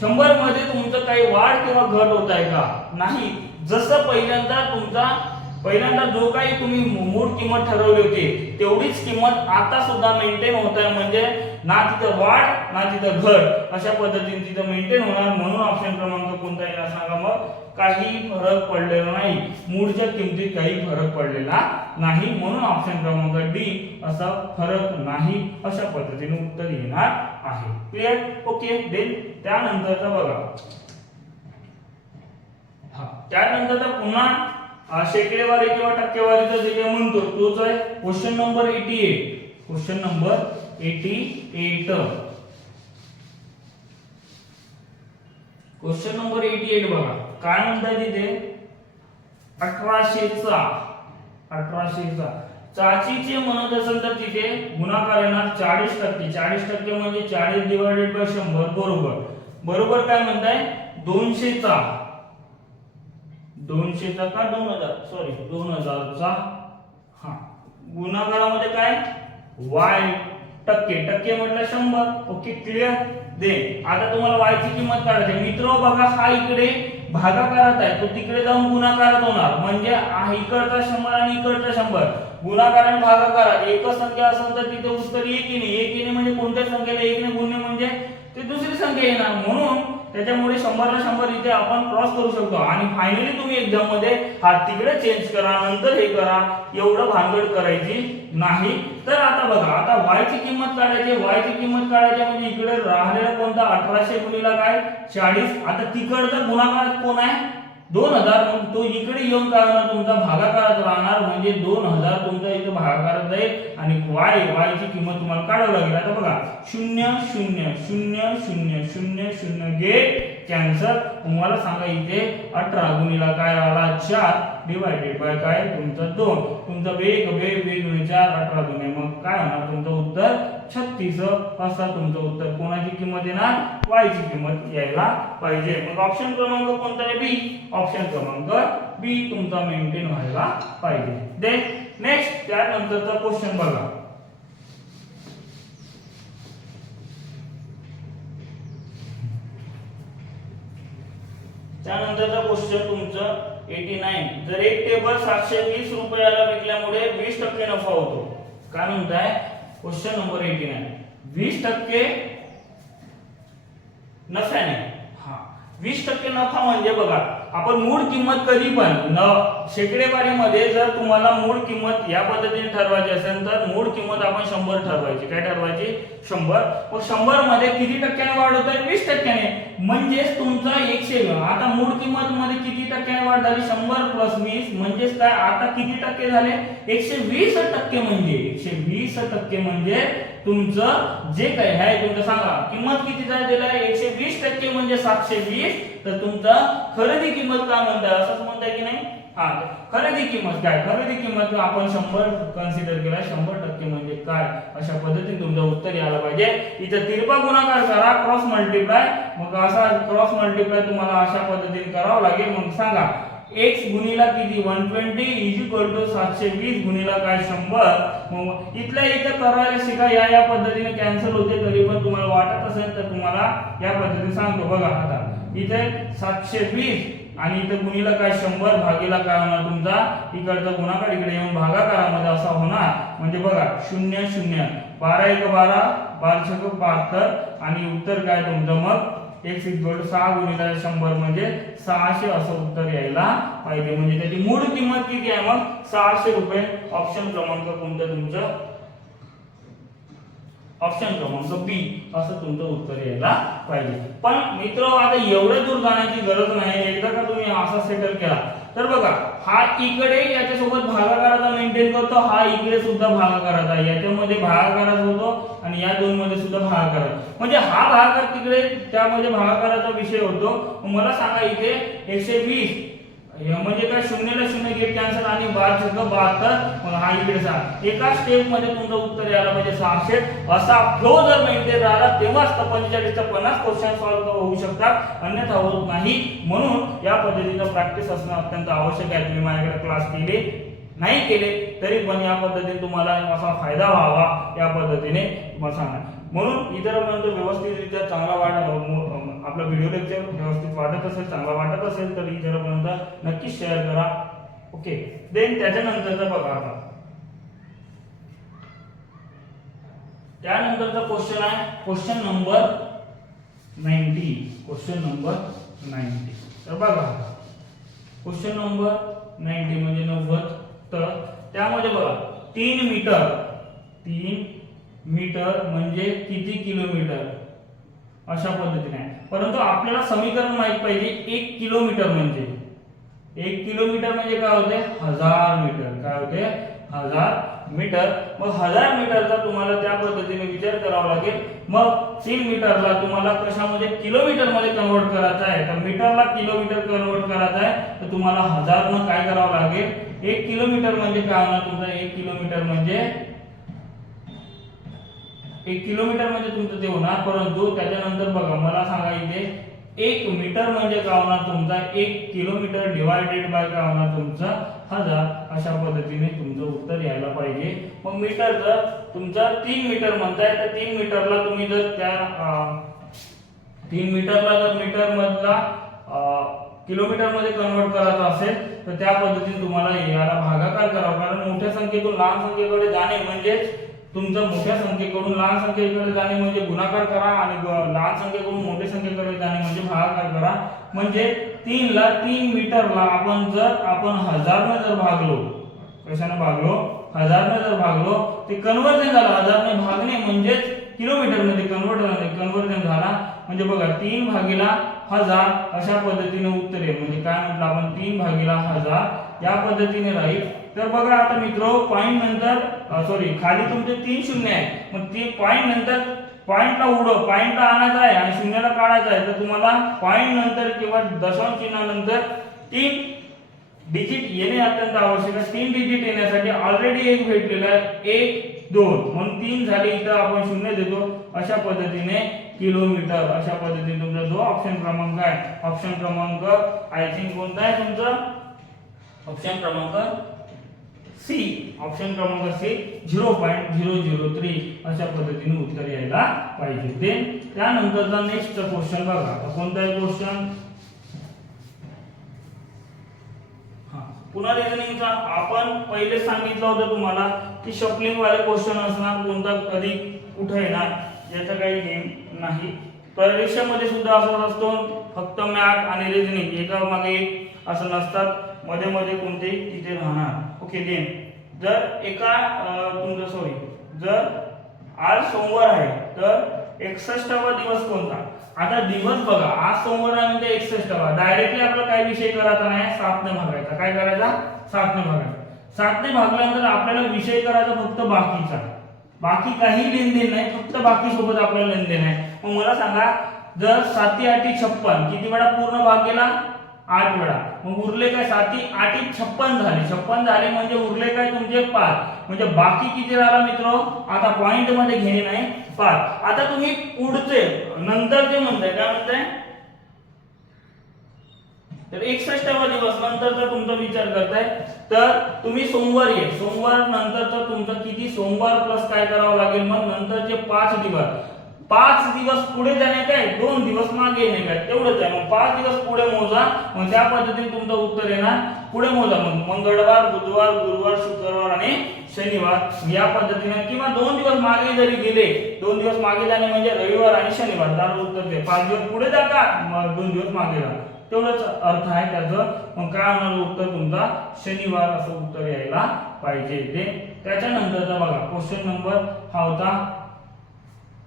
100 मध्ये तुमचं काही वाढ किंवा घट होत आहे का? नाही. जसं पहिल्यांदा जो काही तुम्ही मूळ किंमत ठरवली होती तेवढीच किंमत आता सुद्धा मेंटेन होत आहे. म्हणजे ना तिथं वाढ ना तिथं घट अशा पद्धतीने तिथं मेंटेन होणार. म्हणून ऑप्शन क्रमांक कोणता येणार सांगा? मग काही फरक पडलेला नाही, मूळच्या किमतीत काही फरक पडलेला नाही. म्हणून ऑप्शन क्रमांक डी असा फरक नाही अशा पद्धतीने उत्तर येणार आहे. क्लिअर? ओके. देन त्यानंतरचा बघा, त्यानंतरचा पुन्हा शेकडेवारी किंवा टक्केवारीचा जे काही म्हणतो तोच आहे question number 88. Question number 88. Question number 88 बघा काय म्हणतात तिथे? 1800 चा चाचीचे म्हणत असेल तर तिथे गुणाकार येणार 40%. 40% म्हणजे 40 डिवायडेड बाय 100 बरोबर. बरोबर काय म्हणताय 200 चा का 2000 सॉरी 2000 चा हा गुणाकारामध्ये काय y टक्के म्हटलं 100. Okay clear. दे आता तुम्हाला y ची किंमत काढायची. मित्र बघा हा इकडे भागाकारात आहे तो तिकडे जाऊन गुणाकारात होणार म्हणजे इकडचा 100 आणि इकडचा 100 गुणाकार आणि भागाकारात एकच संख्या असेल तर तिथे उत्तर एकीने म्हणजे कोणत्या संख्येला एकीने गुणणे म्हणजे ते दुसरी संख्या येणार. म्हणून त्याच्यामुळे 100 ला 100 इथे आपण क्रॉस करू शकतो. आणि फायनली तुम्ही एक्झाम मध्ये हा तिकडे चेंज करा नंतर हे करा एवढं भानगड करायची नाही. तर आता बघा आता y ची किंमत काढायची. y ची किंमत काढायची म्हणजे इकडे राहिलेला कोणता 1800 गुणिला काय 40. आता तिकडचा गुणाकारात कोण आहे 2000 मग तो इकडे येऊन काय होणार तुमचा भागाकारात राहणार म्हणजे 2000 तुमचा इथे भागाकारात जाईल आणि y ची किंमत तुम्हाला काढावी लागेल. आता बघा 0 0 0 0 0 0 गेट कॅन्सल. तुम्हाला सांगा इथे 18 गुणिला काय राहिला 4 डिवायडेड बाय काय तुमचा 2 तुमचा वेग गुणिले 4 18 गुणिले मग काय होणार तुमचं उत्तर 36. असा तुमचं उत्तर. कोणाची किंमत येणार y ची किंमत यायला पाहिजे. मग ऑप्शन क्रमांक कोणता आहे बी. ऑप्शन क्रमांक बी तुमचा मेंटेन व्हायला पाहिजे. देन नेक्स्ट त्यानंतरचा क्वेश्चन बघा. त्यानंतरचा क्वेश्चन तुमचं 89. जर एक टेबल 720 रुपयाला विकल्यामुळे 20% नफा होतो. काय म्हणताय क्वेश्चन नंबर 89. 20% नफ्याने. हा 20% नफा म्हणजे बघा आपण मूळ किंमत कधी पण शेकडेवारीमध्ये जर तुम्हाला मूळ किंमत या पद्धतीने ठरवायची असेल तर मूळ किंमत आपण 100 ठरवायची. काय ठरवायची 100. मग 100 मध्ये किती टक्क्याने वाढ होत आहे 20%. म्हणजेच तुमचा 100 आता मूळ किंमत मध्ये किती टक्क्याने वाढ झाली 100 प्लस 20 म्हणजेच काय आता किती टक्के झाले 120%. म्हणजे 120% म्हणजे तुमचं जे काही आहे तुमचं सांगा किंमत किती झालेली आहे 120% म्हणजे 720. तर तुमचा खरेदी किंमत काय म्हणताय असंच म्हणताय की नाही. हा खरेदी किंमत काय खरेदी किंमत आपण 100 कन्सिडर केला 100% म्हणजे काय अशा पद्धतीने तुमचं उत्तर यायला पाहिजे. इथे तिरपा गुणाकार करा क्रॉस मल्टिप्लाय. मग असा क्रॉस मल्टिप्लाय तुम्हाला अशा पद्धतीने करावं लागेल. मग सांगा x गुणिला किती 120 इज इक्वल टू 720 गुणिला काय 100. मग इथल्या इथं करायला शिका. या पद्धतीने कॅन्सल होते. तरी पण तुम्हाला वाटत असेल तर तुम्हाला या पद्धतीने सांगतो. बघा आता इथे 720 आणि इथे गुणिला काय 100 भागीला काय होणार तुमचा इकडचा गुणाकार इकडे येऊन भागाकारामध्ये असा होणार. म्हणजे बघा 0 0 12 1 12 12 6 72 आणि उत्तर काय तुमचं मग x इक्वल 6 गुणिले 100 म्हणजे 600 असं उत्तर यायला पाहिजे. म्हणजे त्याची मूळ किंमत किती आहे मग 600 रुपये. ऑप्शन क्रमांक कोणतं तुमचं ऑप्शन क्रमांक बी असं तुमचं उत्तर यायला पाहिजे. पण मित्र आता एवढ्या दूर जाण्याची गरज नाही. एकदा का तुम्ही असा सेटल केला तर बघा हा इकडे याच्यासोबत भागाकाराचा मेंटेन करतो. हा इकडे सुद्धा भागाकाराचा याच्यामध्ये भागाकाराचा होतो आणि या दोन मध्ये सुद्धा भागाकार म्हणजे हा भागाकार तिकडे त्यामध्ये भागाकाराचा विषय होतो. मला सांगा इथे 120 म्हणजे काय 0 ला 0 गेट कॅन्सल आणि 12 मग हा इकडे 6 एका स्टेप मध्ये तुमचं उत्तर यायला पाहिजे 600. असा फ्लो जर मेंटेन राहिला तेव्हाच 45 चा 50 क्वेश्चन सॉल्व्ह होऊ शकतात अन्यथा होत नाही. म्हणून या पद्धतीचं प्रॅक्टिस असणं अत्यंत आवश्यक आहे. तुम्ही माझ्याकडे क्लास केले नाही केले तरी पण या पद्धतीने तुम्हाला असा फायदा व्हावा या पद्धतीने तुम्हाला सांगा. म्हणून इतरपर्यंत व्यवस्थितरित्या चांगला आपला व्हिडिओ लेक्चर व्यवस्थित वाटत असेल चांगला वाटत असेल तर इतरपर्यंत नक्की शेअर करा. ओके देन त्याच्यानंतरचा बघा आता त्यानंतरचा क्वेश्चन आहे क्वेश्चन नंबर 90. क्वेश्चन नंबर 90 तर बघा क्वेश्चन नंबर 90 म्हणजे 90. तर त्यामध्ये बघा 3 मीटर म्हणजे किती किलोमीटर अशा पद्धतीने आहे. परंतु आपल्याला समीकरण माहित पाहिजे 1 किलोमीटर म्हणजे 1 किलोमीटर म्हणजे काय होते 1000 मीटर. काय होते 1000 मीटर. मग 1000 मीटरचा तुम्हाला त्या पद्धतीने विचार करावा लागेल. मग 3 मीटरला तुम्हाला कशामध्ये किलोमीटर मध्ये कन्वर्ट करायचं आहे. तर मीटरला किलोमीटर कन्वर्ट करायचं आहे तर तुम्हाला 1000 न काय करावं लागेल 1 किलोमीटर म्हणजे काय होणार तुमचा 1 किलोमीटर म्हणजे 1 किलोमीटर म्हणजे तुमचं ते होणार, परंतु त्याच्यानंतर बघा मला सांगा इथे 1 मीटर म्हणजे काय होणार तुमचा 1 किलोमीटर डिवायडेड बाय काय होणार तुमचं 1000, अशा पद्धतीने तुमचं उत्तर यायला पाहिजे। मग मीटर जर तुमचा 3 मीटर म्हणताय तर 3 मीटरला तुम्ही जर त्या 3 मीटरला जर मीटर मधला किलोमीटर मध्ये कन्वर्ट करायचं असेल तर त्या पद्धतीने तुम्हाला याला भागाकार करावा, कारण मोठ्या संख्येतून लहान संख्येकडे जाणे म्हणजे तुमचं मोठ्या संख्येकडून लहान संख्येकडे जाणे म्हणजे गुणाकार करा आणि लहान संख्येकडून मोठ्या संख्येकडे जाणे म्हणजे भागाकार करा। म्हणजे 3 ला 3 मीटरला आपण 1000 ने जर भागलो, कशाने भागलो 1000 ने जर भागलो ते कन्वर्जन झालं, 1000 ने भागणे म्हणजे किलोमीटर मध्ये कन्वर्जन झाला, म्हणजे बघा 3 भागिला 1000 अशा पद्धतीने उत्तर येईल। म्हणजे काय म्हटलं आपण 3 भागिला 1000 या पद्धतीने राहील। तर बघा आता मित्रो पॉइंट नंतर खाली तुमचे 3 शून्य आहे, मग ते पॉइंट नंतर पॉइंटला पॉइंटला आणायचा आहे आणि शून्याला काढायचा आहे, तर तुम्हाला पॉइंट नंतर किंवा दशांश चिन्हानंतर 3 डिजिट येणे अत्यंत आवश्यक आहे। 3 डिजिट येण्यासाठी ऑलरेडी एक भेटलेला आहे 1 2 म्हणून 3 झाले, इथं आपण शून्य देतो, अशा पद्धतीने किलोमीटर, अशा पद्धतीने तुमचा जो ऑप्शन क्रमांक आहे, ऑप्शन क्रमांक आय थिंक कोणता आहे तुमचा ऑप्शन क्रमांक सी, ऑप्शन क्रमांक सी 0.003 अशा पद्धतीने उत्तर यायला पाहिजे। देन त्यानंतरचा नेक्स्ट क्वेश्चन बघा, कोणता आहे क्वेश्चन, पुन्हा रिझनिंगचा आपण पहिले सांगितलं होतं तुम्हाला की शफलिंग वाले क्वेश्चन असणार, कोणता कधी कुठे येणार याचा काही नेम नाही। परीक्षेमध्ये सुद्धा असं असतो, फक्त मॅथ आणि रिझनिंग एका मागे एक असं नसतात, मध्ये मध्ये कोणते तिथे राहणार। ओके, देन जर एका जर आज सोमवार आहे तर 61वा दिवस कोणता, आता दिवस बघा आज सोमवार आहे म्हणजे 61वा, डायरेक्टली आपला काही विषय करायचा नाही, 7 ने भागायचा, काय करायचा 7 ने भागायचा। 7 ने भागल्यानंतर आपल्याला विषय करायचा फक्त बाकीचा, बाकी काही लेनदेन नाही, फक्त बाकी सोबत आपल्याला लेनदेन आहे। मग मला सांगा जर 7 8 56 किती वेळा पूर्ण भाग गेला 8 वेळा, मग उरले काय 7 8 56 झाले, 56 झाले म्हणजे उरले काय तुमचे 5, म्हणजे बाकी किती राहिला मित्रो, आता पॉइंट मध्ये घेणे नाही 5। आता तुम्ही पुढचे नंतर जे म्हणताय काय म्हणताय, तर 61वा दिवस नंतरचा तुमचा विचार करताय, तर तुम्ही सोमवार नंतरचा तुमचा किती सोमवार प्लस काय करावं लागेल, मग नंतरचे 5 दिवस पुढे जाणे काय 2 दिवस मागे येणे काय तेवढंच आहे। मग 5 दिवस पुढे मोजा, मग त्या पद्धतीने तुमचं उत्तर येणार, पुढे मोजा मग मंगळवार बुधवार गुरुवार शुक्रवार आणि शनिवार या पद्धतीने, किंवा 2 दिवस मागे जरी गेले, 2 दिवस मागे जाणे म्हणजे रविवार आणि शनिवार, त्याला उत्तर दे 5 दिवस पुढे जा का 2 दिवस मागे जा, तेवढंच अर्थ आहे त्याचं। मग काय होणार उत्तर तुमचा शनिवार असं उत्तर यायला पाहिजे। ते त्याच्यानंतरचा बघा क्वेश्चन नंबर हा होता,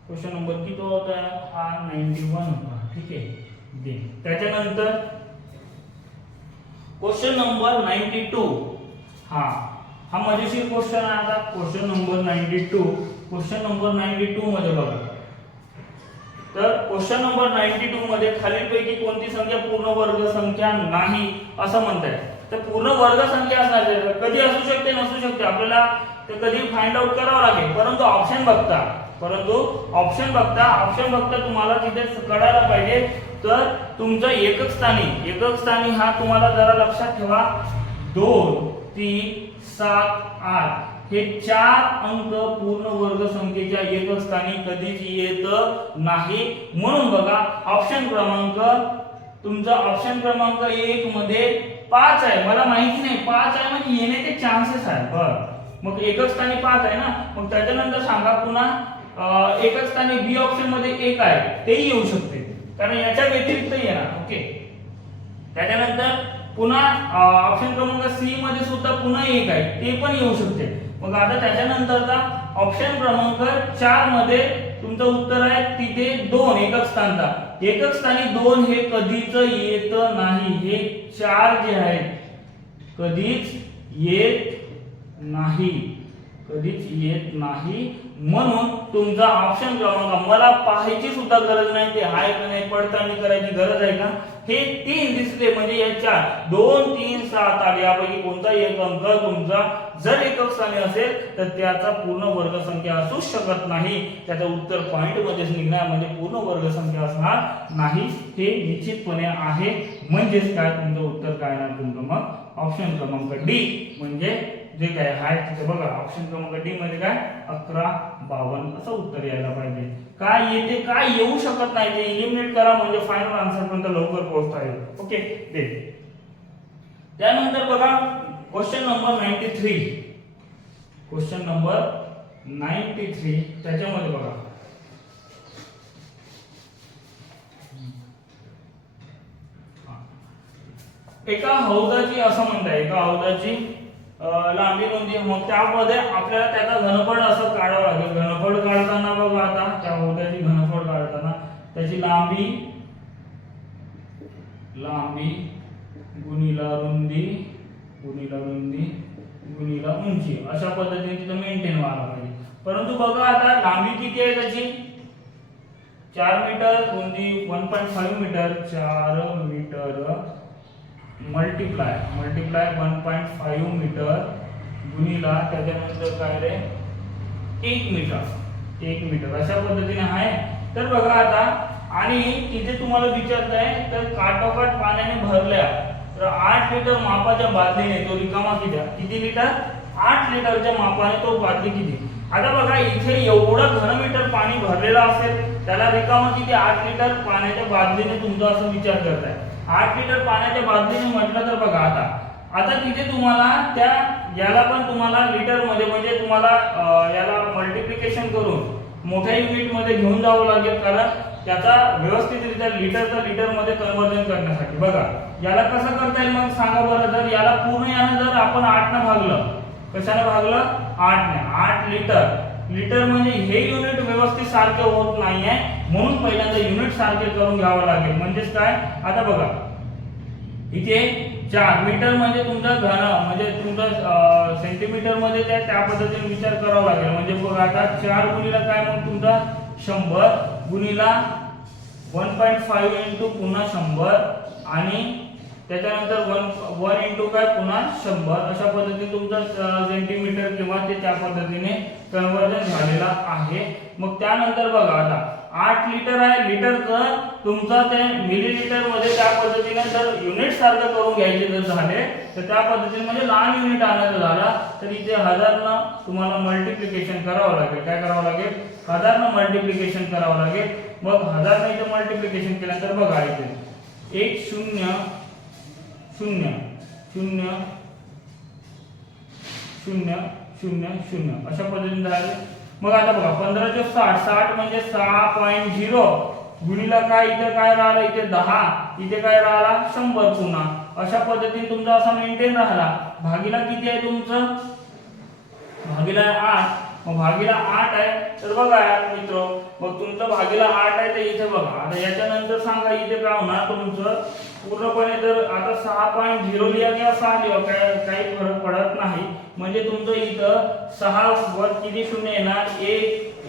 क्वेश्चन नंबर किती होता हा 91 होता, ठीक आहे। त्याच्यानंतर क्वेश्चन नंबर 92 हा मजेशीर क्वेश्चन आहे। आता क्वेश्चन नंबर 92, क्वेश्चन नंबर 92 मध्ये बघा, तर क्वेश्चन नंबर 92 मध्ये खालीलपैकी कोणती संख्या पूर्ण वर्ग संख्या नाही असं म्हणताय, तर पूर्ण वर्ग संख्या असणार कधी असू शकते नसू शकते, आपल्याला ते कधी फाइंड आउट करावं लागेल, परंतु ऑप्शन बघता तुम्हाला तिथे कळायला पाहिजे। तर तुमचा एकक स्थानी हा तुम्हाला जरा लक्षात ठेवा, 2 3 7 8 हे 4 अंक पूर्ण वर्ग संख्येच्या एकक स्थानी कधीच येत नाही, म्हणून बघा ऑप्शन क्रमांक तुमचा ऑप्शन क्रमांक 1 मध्ये 5 आहे, मला माहिती नाही 5 आहे म्हणजे येण्याचे चान्सेस आहे, बरं मग एकक स्थानी 5 आहे ना, मग त्याच्यानंतर सांगा पुन्हा एकच स्थानी बी ऑप्शन मध्ये 1 आहे तेही येऊ शकते, कारण याच्या व्यतिरिक्त येणार। ओके, त्याच्यानंतर पुन्हा ऑप्शन क्रमांक सी मध्ये सुद्धा पुन्हा 1 आहे ते पण येऊ शकते। मग आता त्याच्यानंतरचा ऑप्शन क्रमांक 4 मध्ये तुमचं उत्तर आहे तिथे 2 एकक स्थानी 2 हे कधीच येत नाही, हे 4 जे आहेत कधीच येत नाही, म्हणून तुमचा ऑप्शन क्रमांक मला पाहायची सुद्धा गरज नाही, ते आहे का नाही पडताळणी करायची गरज आहे का, हे 3 दिसले म्हणजे याच्या 2 3 7 8 यापैकी कोणता एक अंक तुमचा जर एकक स्थानी असेल तर त्याचा पूर्ण वर्गसंख्या असू शकत नाही, त्याचं उत्तर पॉइंट मध्येच निघणार म्हणजे पूर्ण वर्गसंख्या असणार नाही, हे निश्चितपणे आहे। म्हणजेच काय तुमचं उत्तर काय येणार तुमचं मग ऑप्शन क्रमांक डी म्हणजे जे काय आहे तिथे बघा ऑप्शन क्रमांक डी मध्ये काय 11 52 असं उत्तर यायला पाहिजे। काय येते काय येऊ शकत नाही ते इलिमिनेट करा म्हणजे फायनल आन्सर पर्यंत लवकर पोहोचता येईल। ओके दे त्यानंतर बघा क्वेश्चन नंबर 93 क्वेश्चन नंबर 93 त्याच्यामध्ये बघा एका हौदाची असं म्हणताय एका हौदाची लांबी रुंदी मग त्यामध्ये आपल्याला त्याचा घनफळ असं काढावं लागेल। घनफळ काढताना बघा आता त्या हौदाची घनफळ काढताना त्याची लांबी गुणिला रुंदी गुणिला उंची अशा पद्धतीने तिथं मेंटेन व्हायला पाहिजे। परंतु बघा आता लांबी किती आहे त्याची 4 मीटर, रुंदी 1.5 मीटर, 4 मीटर मल्टीप्लाय 1.5 मीटर गुणिला त्याच्यानंतर काय रे 1 मीटर अशा पद्धतीने आहे। तर बघा आता आणि तिथे तुम्हाला विचारताय तर काठोकाठ पाण्याने भरल्या तर 8 लिटर मापाच्या बादलीने तो रिकामा किती लिटर 8 लिटरच्या मापाने तो बादली किती। आता बघा इथे एवढं घन मीटर पाणी भरलेलं असेल त्याला रिकामा किती 8 लिटर पाण्याच्या बादलीने तुमचा असं विचार करताय। 8 लिटर पाण्याच्या बादलीने म्हटलं तर बघा आता तिथे तुम्हाला त्या याला पण तुम्हाला लिटर मध्ये म्हणजे तुम्हाला याला मल्टिप्लिकेशन करून मोठ्या युनिट मध्ये घेऊन जावं लागेल कारण त्याचा व्यवस्थितरित्या लिटर मध्ये कन्वर्जन करण्यासाठी। बघा याला कसं करता येईल मग सांगा बरं। जर याला पूर्ण यानं जर आपण 8 ने भागलं कशाने भागलं 8 ने 8 लिटर म्हणजे हे युनिट व्यवस्थित सारखे होत नाहीये म्हणून पहिल्यांदा युनिट सारखे करून घ्यावं लागेल। म्हणजेच काय आता बघा इथे 4 मीटर म्हणजे तुमचा घन म्हणजे तुमचा सेंटीमीटर मध्ये त्या पद्धतीने विचार करावा लागेल। म्हणजे बघा आता 4 गुणिला काय मग तुमचा 100 गुणिला 1.5 इंटू पुन्हा 100 आणि त्याच्यानंतर 1 इंटू काय पुन्हा 100 अशा पद्धतीने तुमचा सेंटीमीटर किंवा ते त्या पद्धतीने कन्वर्जन झालेला आहे। मग त्यानंतर बघा आता 8 लिटर आहे लिटरचं तुमचा ते मिलीलीटर मध्ये त्या पद्धतीने जर युनिट सारखं करून घ्यायचे जर झाले तर त्या पद्धतीने म्हणजे लहान युनिट आणायचा झाला तर इथे 1000 न तुम्हाला मल्टिप्लिकेशन करावं लागेल। काय करावं लागेल 1000 न मल्टिप्लिकेशन करावं लागेल। मग 1000 ने इथे मल्टिप्लिकेशन केल्यानंतर बघा इथे 1 0 0 0 0 0 0 अशा पद्धतीने झाले। मग आता बघा 15 चे 60 म्हणजे 6.0 गुणिला काय इथे काय राहिला इथे 10 इथे काय राहिला 100 पुन्हा अशा पद्धतीने तुमचा असा मेंटेन राहिला। भागीला किती आहे तुमचं भागीला 8 मग भागीला 8 आहे तर बघा मित्र मग तुमचं भागीला 8 आहे तर इथे बघा आता याच्यानंतर सांगा इथे काय होणार तुमचं पूर्णपणे जर आता 6.0 लिहा किंवा 6 लिहा काही फरक पडत नाही म्हणजे तुमचं इथं 6 वर किती शून्य येणार 1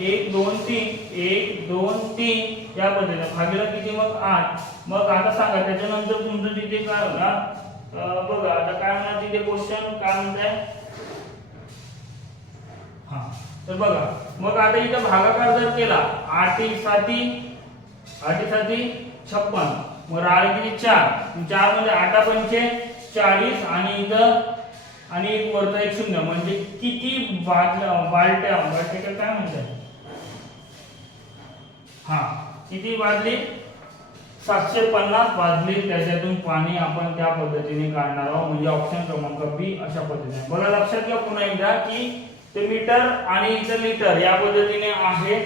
1 2 3 1 2 3 या पद्धतीने भागीला किती मग 8 मग आता सांगा त्याच्यानंतर तुमचं तिथे काय होणार बघा आता काय होणार तिथे क्वेश्चन काय म्हणताय हा तर बघा मग आता इथं भागाकार जर केला 8 7 56 मग राहिले किती 4 मध्ये 8 पंचे 40 आणि इथं आणि एक वरचा एक शून्य म्हणजे किती बाटल्या काय म्हणतात हा किती बादली 750 बादली त्याच्यातून पाणी आपण त्या पद्धतीने काढणार आहोत म्हणजे ऑप्शन क्रमांक बी अशा पद्धतीने। बघा लक्षात घ्या पुन्हा एकदा की ते मीटर आणि इथं लिटर या पद्धतीने आहे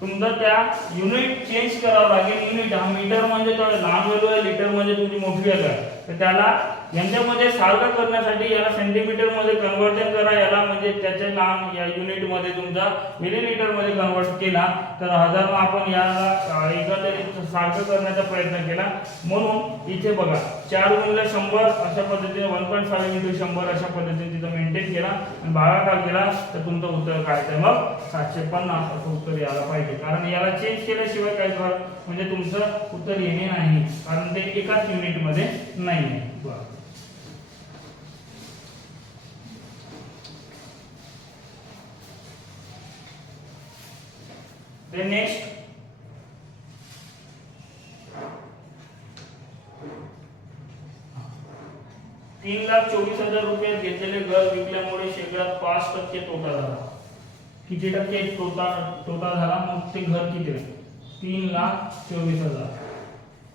तुमचं त्या युनिट चेंज करावं लागेल। युनिट हा मीटर म्हणजे थोडं लहान व्हॅल्यू आहे लिटर म्हणजे तुमची मोठी व्हॅल्यू आहे तर त्याला यांच्यामध्ये सारखं करण्यासाठी याला सेंटीमीटर मध्ये कन्वर्जन करा, याला म्हणजे त्याचे नाम या युनिट मध्ये तुमचा मिलीमीटर मध्ये कन्वर्ट केला तर 1000 आपण याला एकंदरीत सारखं करण्याचा प्रयत्न केला. म्हणून इथे बघा 4 गुणिले 100 अशा पद्धतीने 1.5 into 100 अशा पद्धतीने तिथं मेंटेन केला आणि भागाकार केला तर तुमचं उत्तर काय तर मग 750 असं उत्तर यायला पाहिजे. कारण याला चेंज केल्याशिवाय काय म्हणजे तुमचं उत्तर येणे नाही, कारण ते एकाच युनिट मध्ये नाही. बरं नेक्स्ट 3,24,000 रुपये घेतलेले घर विकल्यामुळे शेकड्यात 5% तोटा झाला. किती टक्के तोटा झाला? मग ते घर किती आहे? 3,24,000.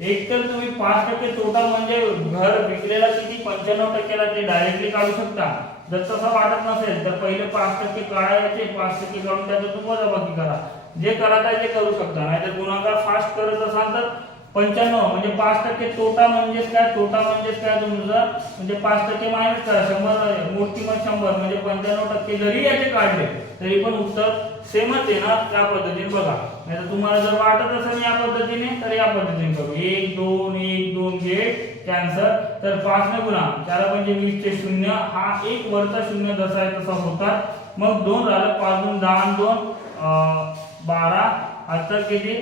एक तर तुम्ही 5% तोटा म्हणजे घर विकलेला किती 95%ला ते डायरेक्टली काढू शकता. जर तसं वाटत नसेल तर पहिले 5% काढायचे, 5% काढून त्याचं तुम्ही वजाबाकी करा. जे करत आहे ते करू शकता. नाहीतर गुणाकार फास्ट करत असाल तर 95 म्हणजे 5% तोटा म्हणजेच काय? तोटा म्हणजेच काय तुमचं? म्हणजे 5% मायनस करा. 100 मोठी किंमत 100 म्हणजे 95% जरी याचे काढले तरी पण उत्तर सेमच आहे ना. त्या पद्धतीने बघा. नाहीतर तुम्हाला जर वाटत असेल या पद्धतीने तर या पद्धतीने करू. 1 2 1 2 गेट कॅन्सल. तर 5 ने गुणा 4 म्हणजे 20 चे 0 हा एक वरचा 0 जसा आहे तसा होता. मग 2 राहिलं. 5 2 10 2 12 आता किती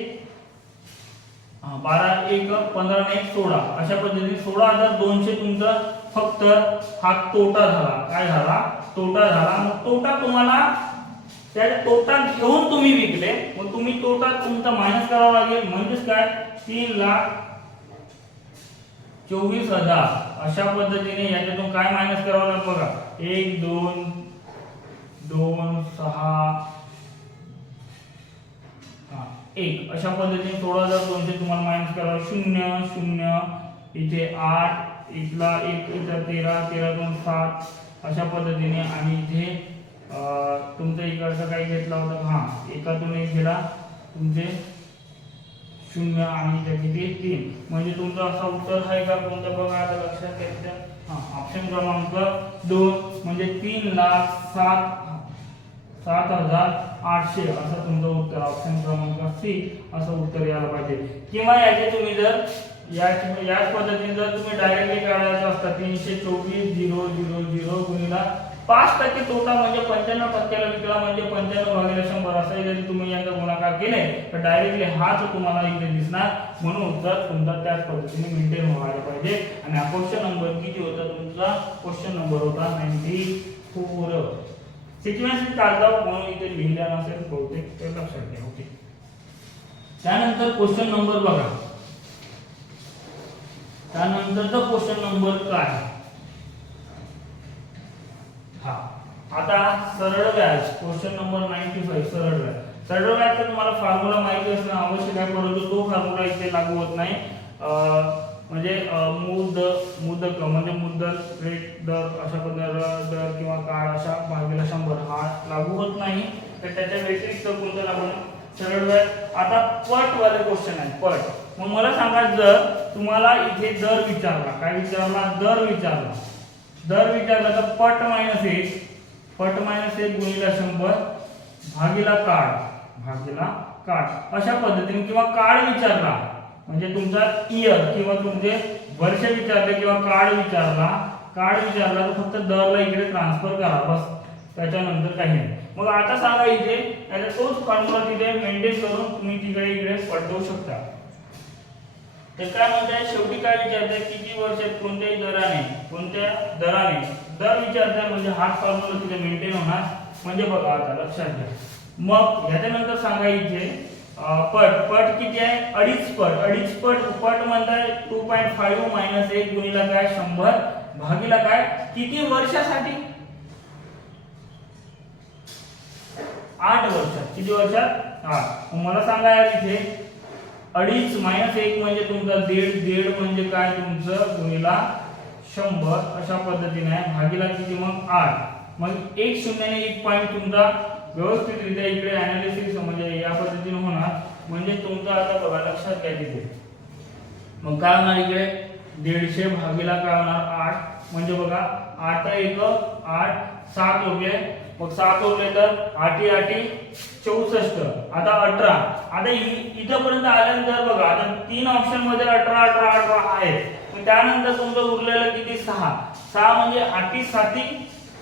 12 1 15 1 16 अशा पद्धतीने 16,200 तुमचा फक्त हा तोटा झाला. काय झाला? तोटा झाला. मग तोटा तुम्हाला त्या तोटा घेऊन तुम्ही विकले, मग तुम्ही तोटा तुमचा मायनस करावा लागेल. म्हणजेच काय 3,24,000 अशा पद्धतीने याच्यातून काय मायनस करावं लागेल बघा. 1 2 2 6 1 अशा पद्धतीने 16,200 तुम्हाला मायनस करावं. 0 0 इथे 8 इथला 1 इथं 13 13 2 7 अशा पद्धतीने. आणि इथे तुमचा इकडचा काय घेतला होता? हा एकातून एक गेला तुमचे 0 आणि इथे किती 3 म्हणजे तुमचा असा उत्तर आहे का कोणता बघा आता लक्षात घ्यायचं. हा ऑप्शन क्रमांक 2 म्हणजे 3,07,800 असं तुमचं उत्तर. ऑप्शन क्रमांक सी असं उत्तर यायला पाहिजे. किंवा याचे तुम्ही जर याच पद्धतीने जर तुम्ही डायरेक्टली काढायचं असता 324,000 गुणिला 5% तोटा म्हणजे 95%ला विकला म्हणजे 95/100 असं जरी तुम्ही यांचा गुणाकार केले तर डायरेक्टली हाच तुम्हाला इथे दिसणार. म्हणून उत्तर तुमचा त्याच पद्धतीने मेंटेन व्हायला पाहिजे. आणि हा क्वेश्चन नंबर किती होता तुमचा? क्वेश्चन नंबर होता 94. सिक्वेन्स कागदावर म्हणून इथे लिहिल्या नसेल बहुतेक ते लक्षात घ्या. ओके. त्यानंतर क्वेश्चन नंबर बघा. त्यानंतरचा क्वेश्चन नंबर काय? हा आता सरळ व्याज क्वेश्चन नंबर 95 सरळ व्याज. सरळ व्याजचा तुम्हाला फॉर्म्युला माहिती असणं आवश्यक आहे, परंतु तो फॉर्म्युला इथे लागू होत नाही. म्हणजे मुद्दल म्हणजे मुद्दल रेट दर अशा पद्धतीने दर किंवा काळ अशा भागिले 100 हा लागू होत नाही. तर त्याच्या व्यतिरिक्त कोणतं लागू नाही? सरळ व्याज. आता पट वाले क्वेश्चन आहे. पट. मग मला सांगा जर तुम्हाला इथे दर विचारला, काय विचारला? दर विचारला. दर विचारला तर पट -1 गुणिले 100 भागिला काळ अशा पद्धतीने. किंवा काळ विचारला म्हणजे तुमचा इयर किंवा तुमचे वर्ष विचारले किंवा काळ विचारला तर फक्त दरला इकडे ट्रान्सफर करा बस. त्याच्यानंतर काही नाही. मग आता सांगा इथे याचा तोच फॉर्म्युला तिथे मेंटेन करून तुम्ही तिकडे इकडे पटवू शकता. तर काय म्हणताय शेवटी काय विचारताय? किती वर्षात कोणत्या दराने दर विचारताय म्हणजे हाच फॉर्म्युला तिथे मेंटेन होणार. म्हणजे बघा आता लक्षात घ्या. मग ह्याच्यानंतर सांगा इथे पट किती आहे? 2.5 पट म्हणताय 2.5 - 1 गुणिला काय 100 भागिला काय किती वर्षासाठी? 8 वर्षात. किती वर्षात? 8. मला सांगा यार इथे 2.5 - 1 म्हणजे तुमचा 1.5 म्हणजे काय तुमचं गुणिला 100 अशा पद्धतीने आहे भागिला किती मग 8. मग 1 0 ने 1 पॉइंट तुमचा व्यवस्थितरित्या इकडे ॲनालिसिस म्हणजे या पद्धतीने होणार. म्हणजे तुमचा आता बघा लक्षात घ्या तिथे. मग काय होणार इकडे 150 भागीला काय होणार 8 म्हणजे बघा 8 1 8 7 उरले मग 7 उरले तर 8 8 64 आता 18 आता इथपर्यंत आल्यानंतर बघा आता 3 ऑप्शन मध्ये 18 18 18 आहे मग त्यानंतर तुमचं उरलेलं किती 6 6 म्हणजे 8 7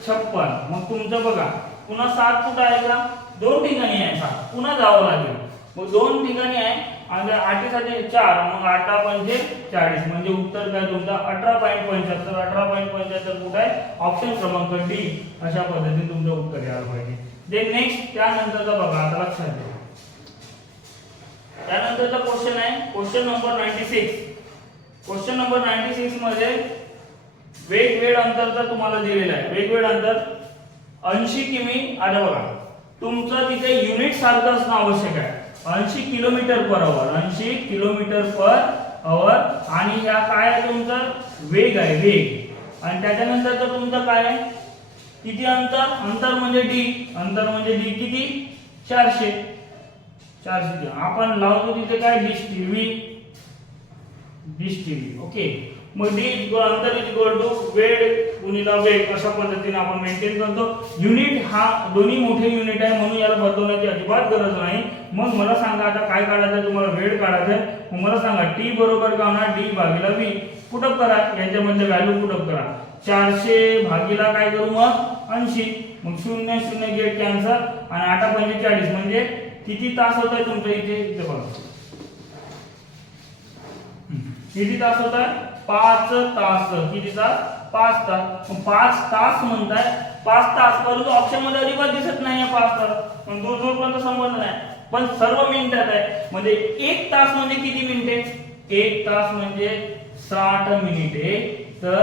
56 मग तुमचं बघा पुन्हा 7 कुठं आहे का 2 ठिकाणी आहे 7 पुन्हा जावं लागेल मग 2 ठिकाणी आहे आणि 8 साठी 4 मग 8 पंचे 40 म्हणजे उत्तर काय तुमचा 18.75 18.75 कुठे आहे ऑप्शन क्रमांक डी अशा पद्धतीने तुमचं उत्तर यायला पाहिजे दे नेक्स्ट त्यानंतरचा बघा आता लक्षात घ्या त्यानंतरचा क्वेश्चन आहे क्वेश्चन नंबर 96 क्वेश्चन नंबर 96 मध्ये वेगवेळ अंतरचा तुम्हाला दिलेला आहे वेगवेळ अंतर 80 किमी आता बघा तुमचं तिथे युनिट सारखं असणं आवश्यक आहे 80 kilometre per hour 80 kilometre per hour आणि ह्या काय आहे तुमचा वेग आहे वेग आणि त्याच्यानंतरचं तुमचं काय आहे किती अंतर अंतर म्हणजे डी किती 400 आपण लावतो तिथे काय डिश टीव्ही ओके मग डी अंतर इज इक्वल टू वेळ गुणिला वेग अशा पद्धतीने आपण मेंटेन करतो युनिट हा दोन्ही मोठे युनिट आहे म्हणून याला बदलण्याची अजिबात गरज नाही मग मला सांगा आता काय काढायचं तुम्हाला वेळ काढायचा आहे मग मला सांगा टी बरोबर काय होणार डी भागीला व्ही पुटअप करा यांच्यामध्ये व्हॅल्यू पुटअप करा 400 भागीला काय करू मग 80 मग 0 0 गेट कॅन्सल आणि 8 पंचे 40 म्हणजे किती तास होत आहे तुमच्या इथे बघा किती तास होत आहे 5 तास किती तास 5 तास 5 तास म्हणताय 5 तास परंतु ऑप्शन मध्ये अजिबात दिसत नाही 5 तास पण दूरपर्यंत संबंध नाही पण सर्व मिनिटात आहे म्हणजे 1 तास म्हणजे किती मिनिटे 1 तास म्हणजे 60 मिनिटे तर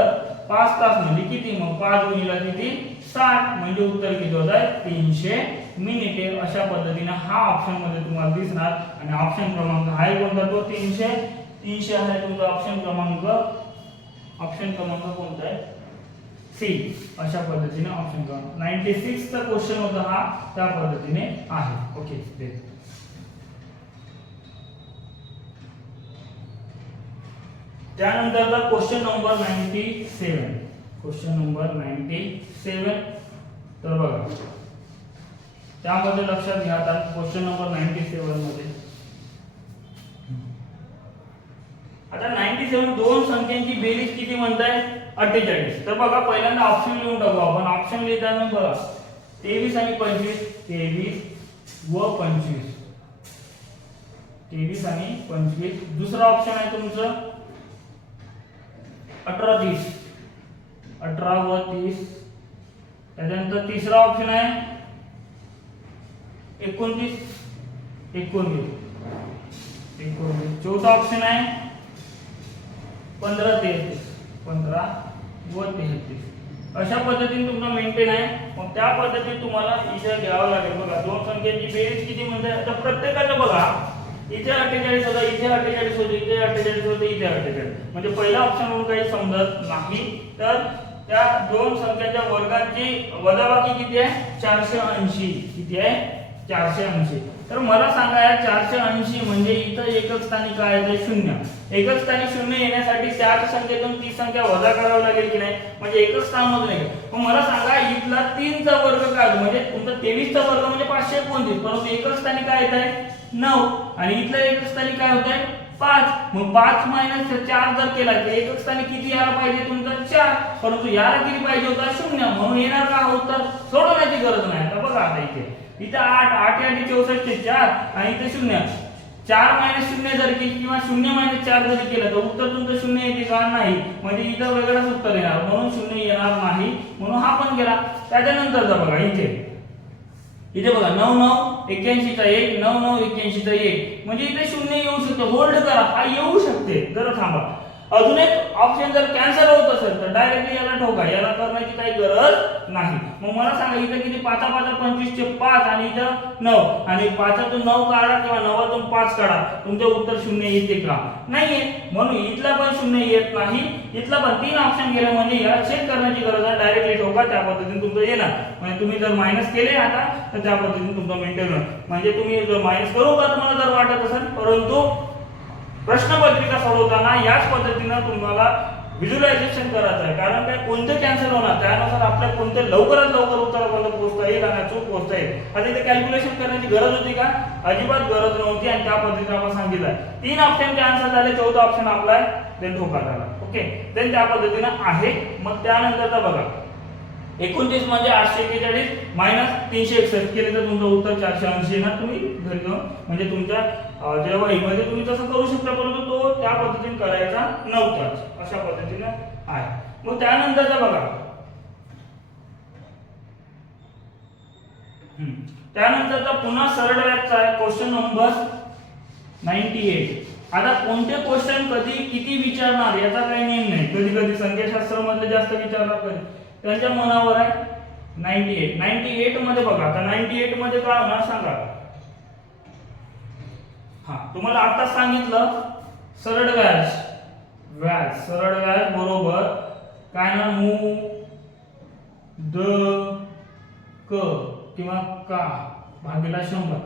5 तास म्हणजे किती मग 5 गुणिला किती 60 म्हणजे उत्तर किती होत आहे 300 मिनिटे अशा पद्धतीने हा ऑप्शन मध्ये तुम्हाला दिसणार आणि ऑप्शन क्रमांक आहे कोणता तो 300 आहे तुमचा ऑप्शन क्रमांक कोणता आहे सी अशा पद्धतीने ऑप्शन क्रमांक 96 चा क्वेश्चन होता हा त्या पद्धतीने आहे ओके त्यानंतरचा क्वेश्चन नंबर 97 तर बघा त्यामध्ये लक्षात घ्या आता क्वेश्चन नंबर 97 मध्ये आता 97 दोन संख्यांची बेरीज किती म्हणताय 48 तर बघा पहिल्यांदा ऑप्शन लिहून टाकू आपण ऑप्शन लिहिताना बघा 23 आणि 25 23 व 25 23 आणि 25 दुसरा ऑप्शन आहे तुमचं 18 30 18 व 30 त्यानंतर तिसरा ऑप्शन आहे 29 चौथा ऑप्शन आहे 15 व 33 अशा पद्धतीने तुमचा मेंटेन आहे मग त्या पद्धतीने तुम्हाला इथे घ्यावं लागेल बघा दोन संख्यांची बेरीज किती म्हणते आता प्रत्येकाचं बघा इथे 48 होता इथे 48 होते इथे 48 होते इथे 48 म्हणजे पहिला ऑप्शन म्हणून काही समजत नाही तर त्या दोन संख्यांच्या वर्गांची वजाबाकी किती आहे 480 किती आहे 480 तर मला सांगा या 480 म्हणजे इथं एकक स्थानी काय आहे 0 एकक स्थानी 0 येण्यासाठी त्याच संख्येतून ती संख्या वजा करावी लागेल की नाही म्हणजे एकक स्थान मध्ये नाही मग मला सांगा इथला 3 चा वर्ग काय म्हणजे तुमचा 23 चा वर्ग म्हणजे 529 परंतु एकक स्थानी काय येत आहे 9 आणि इथला एकक स्थानी काय होत आहे 5 मग 5 मायनस 4 जर केला तर एकक स्थानी किती यायला पाहिजे तुमचा 4 परंतु याला किती पाहिजे होता 0 म्हणून येणार का उत्तर सोडवण्याची गरज नाही आता बघा आता इथे 8 8 आणि 64 4 आणि इथे 0 4 मायनस 0 जर केली किंवा 0 मायनस 4 जर केलं तर उत्तर तुमचं 0 येते का नाही म्हणजे इथं वेगळंच उत्तर येणार म्हणून 0 येणार नाही म्हणून हा पण गेला त्याच्यानंतरचा बघा इथे बघा 9 9 81 चा 1 9 9 81 चा 1 म्हणजे इथे 0 येऊ शकते होल्ड करा हा येऊ शकते जरा थांबा अजून एक ऑप्शन जर कॅन्सल होत असेल तर डायरेक्टली याला ठोका याला करण्याची काही गरज नाही मग मला सांगा इथे किती 5 5 25 चे 5 आणि इथं 9 आणि 5 तून 9 काढा किंवा 9 तून 5 काढा तुमचे उत्तर 0 येते का नाहीये म्हणून इथला पण 0 येत नाही इथला पण 3 ऑप्शन गेले म्हणजे याला चेक करण्याची गरज आहे डायरेक्टली ठोका त्या पद्धतीने तुमचं येणार म्हणजे तुम्ही जर मायनस केले आता तर त्या पद्धतीने तुमचं मेंटेन होईल म्हणजे तुम्ही जर मायनस करू का तुम्हाला जर वाटत असेल परंतु प्रश्नपत्रिका सोडवताना याच पद्धतीनं तुम्हाला व्हिज्युअलायझेशन करायचं आहे, कारण काय कोणते कॅन्सल होणार त्यानुसार आपल्याला कोणते लवकरात लवकर उत्तरापर्यंत पोहोचता येईल आणि अचूक पोहोचता येईल. आता इथे कॅल्क्युलेशन करण्याची गरज होती का? अजिबात गरज नव्हती आणि त्या पद्धतीने आपण सांगितलं आहे. 3 ऑप्शनचे आन्सर झाले, 14 ऑप्शन आपला आहे देन ठोका झाला. ओके, देन त्या पद्धतीनं आहे. मग त्यानंतरचा बघा 29 म्हणजे 841 मायनस 361 केले तर तुमचं उत्तर 480 येणार. तुम्ही घरी जाऊन म्हणजे तुमच्या जेव्हा वहीमध्ये तुम्ही तसं करू शकता, परंतु तो त्या पद्धतीने करायचा नव्हताच. अशा पद्धतीने आहे. मग त्यानंतरचा बघा त्यानंतरचा पुन्हा सरळ व्याजचा आहे क्वेश्चन नंबर 98. आता कोणते क्वेश्चन कधी किती विचारणार याचा काही नियम नाही. कधी कधी संख्याशास्त्र मधले जास्त विचारणार, कधी त्यांच्या मनावर आहे. 98 मध्ये बघा, आता 98 मध्ये काय होणार सांगा. हा तुम्हाला आता सांगितलं सरळ व्याज सरळ व्याज बरोबर काय ना मू द क किंवा का भागिला 100.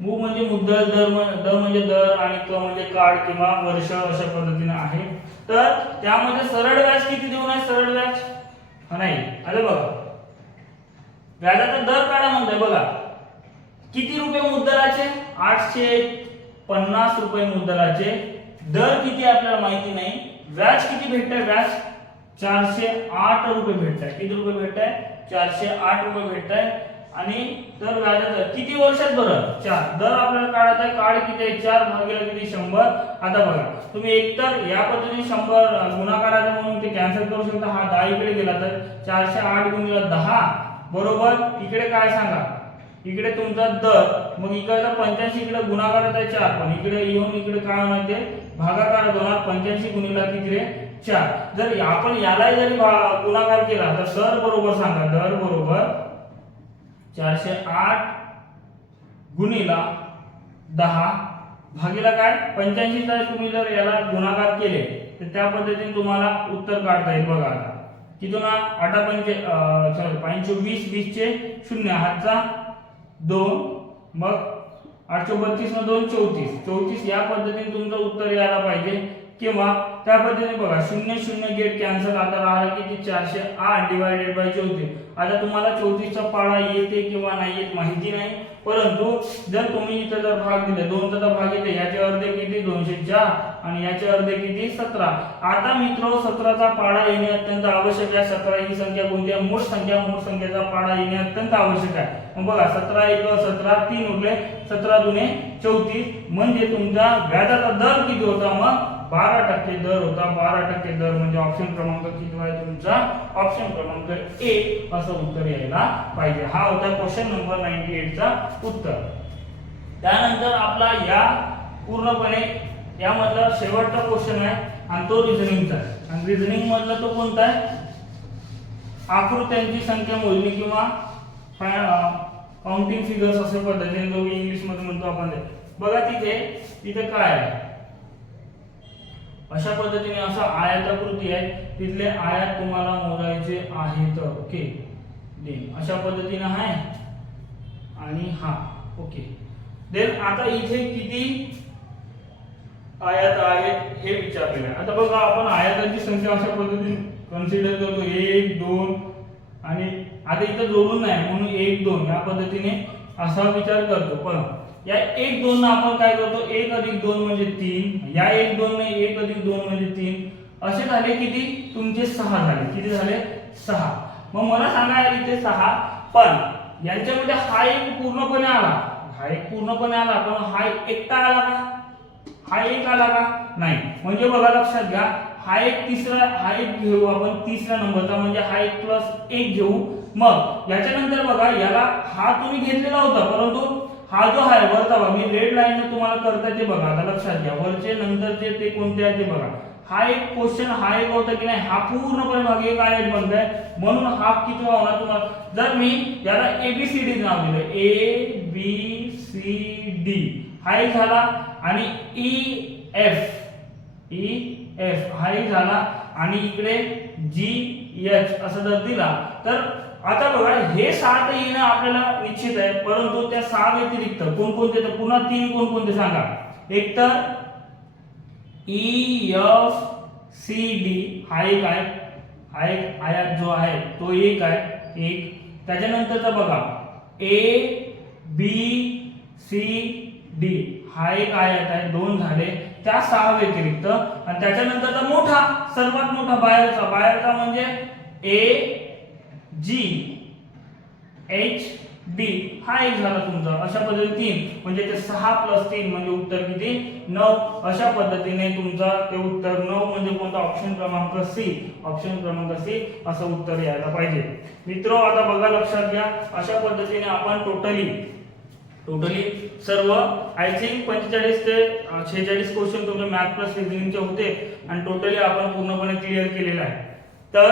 मू म्हणजे मुद्दल, द म्हणजे दर आणि क म्हणजे काळ किंवा वर्ष अशा पद्धतीने आहे. तर त्यामध्ये सरळ व्याज किती देऊन आहे? सरळ व्याज नाही आले बघा, व्याजाचा दर काढा म्हणतोय बघा. किती रुपये मुद्दलाचे? 850 रुपये मुद्दलाचे. दर किती आपल्याला माहिती नाही. व्याज किती भेटतंय? व्याज 408 रुपये भेटतंय. किती रुपये भेटतंय? 408 रुपये भेटतंय. आणि तर व्याजाचा किती वर्षात? बरं 4. दर आपल्याला काढायचा आहे. काळ किती आहे? 4 भागिले किती? 100. आता बघा तुम्ही एकतर या पद्धतीने 100 गुणाकाराचा म्हणून ते कॅन्सल करू शकता. हा 10 इकडे गेला तर 408 गुणिले 10 बरोबर इकडे काय सांगा, इकडे तुमचा दर, मग इकडचा 85 इकडे गुणाकाराचा 4, पण इकडे येऊन इकडे काय होणार ते भागाकार होणार. 85 गुणिले किती रे? 4. जर आपण याला जरी गुणाकार केला तर दर बरोबर सांगा, दर बरोबर 408 गुणिला 10 भागिला काय 85 चा तुम्ही जर याला गुणाकार केले तर त्या पद्धतीने तुम्हाला उत्तर काढता येईल. बघा आता किती ना 8 पंचे 520 20 चे 0 हातचा 2, मग 832 न 2 34 या पद्धतीने तुमचं उत्तर यायला पाहिजे. किंवा त्या पद्धतीने बघा 0 0 गेट कॅन्सल. आता राहिला किती? 408 डिवायडेड बाय 34. आता तुम्हाला 34 चा पाडा येते किंवा नाही येत माहिती नाही, परंतु जर तुम्ही इथे जर भाग दिले 2 चा भाग येते, याचे अर्धे किती? 204 आणि याचे अर्धे किती? 17. आता मित्र 17 चा पाडा येणे अत्यंत आवश्यक आहे. 17 ही संख्या कोणती आहे? मूळ संख्या. मूळ संख्येचा पाडा येणे अत्यंत आवश्यक आहे. मग बघा 17 1 17 3 उरले 17 दुने 34 म्हणजे तुमचा व्याजाचा दर किती होता? मग 12% दर होता. 12% दर म्हणजे ऑप्शन क्रमांक किती आहे तुमचा? ऑप्शन क्रमांक ए असं उत्तर यायला पाहिजे. हा होता क्वेश्चन नंबर 98 चा उत्तर. त्यानंतर आपला या पूर्णपणे यामधला शेवटचा क्वेश्चन आहे आणि तो रिझनिंगचा आहे. आणि रिझनिंग मधला तो कोणता आहे? आकृत्यांची संख्या मोजणी किंवा काउंटिंग फिगर्स अशा पद्धतीने जो इंग्लिश मध्ये म्हणतो आपण. बघा तिथे काय आहे? अशा पद्धतीने असा आयताकृती आहे, तिथले आयात तुम्हाला मोजायचे आहेत. ओके, देन अशा पद्धतीने आहे आणि हा ओके. देन आता इथे किती आयत आहेत हे विचारलेलं आहे. आता बघा आपण आयतांची संख्या अशा पद्धतीने कन्सिडर करतो 1 2 आणि आता इथे जोडून नाही म्हणून 1 2 या पद्धतीने असा विचार करतो. पण या 1 2 ना आपण काय करतो? 1 अधिक 2 म्हणजे 3. या 1 2 ने 1 अधिक 2 म्हणजे 3. असे झाले किती? तुमचे 6 झाले. किती झाले? 6. मग मला सांगा इथे 6, पण यांच्यामध्ये हा एक पूर्णपणे आला, पण हा एकटा आला का? हा एक आला का? नाही. म्हणजे बघा लक्षात घ्या, हा एक घेऊ आपण तिसऱ्या नंबरचा, म्हणजे हा 1 + 1 घेऊ. मग याच्यानंतर बघा याला हा तुम्ही घेतलेला होता, परंतु हा जो आहे वरचा भाग मी रेड लाईन ने तुम्हाला करता ते बघा. आता लक्षात घ्या वरचे नंतरचे ते कोणते आहे ते बघा. हा एक क्वेश्चन हा एक होता की नाही, हा पूर्णपणे भाग एक आयत बनतोय, म्हणून हा किती होणार तुम्हाला? जर मी याला ABCD नाव दिलं, ABCD हा एक झाला आणि EF हा एक झाला आणि इकडे GH असं जर दिला तर आता बघा हे 7 येणं आपल्याला निश्चित आहे, परंतु त्या 6 व्यतिरिक्त कोणकोणते? तर पुन्हा 3 कोणकोणते सांगा. एक तर EFCD हा एक आहे, हा एक आयात जो आहे तो एक आहे, एक. त्याच्यानंतरचा बघा ABCD हा एक आयात आहे, दोन झाले. त्या 6 व्यतिरिक्त आणि त्याच्यानंतरचा मोठा, सर्वात मोठा बाहेरचा म्हणजे AGHD हा एक झाला तुमचा. अशा पद्धतीने 3 म्हणजे ते 6 + 3 म्हणजे उत्तर किती 9. अशा पद्धतीने तुमचा ते उत्तर 9 म्हणजे कोणता ऑप्शन क्रमांक सी, ऑप्शन क्रमांक सी असं उत्तर यायला पाहिजे. मित्र आता बघा लक्षात घ्या, अशा पद्धतीने आपण टोटली सर्व आय थिंक 45 ते 46 क्वेश्चन तुमचे मॅथ प्लस रिझनिंगचे होते आणि टोटली आपण पूर्णपणे क्लिअर केलेला आहे. तर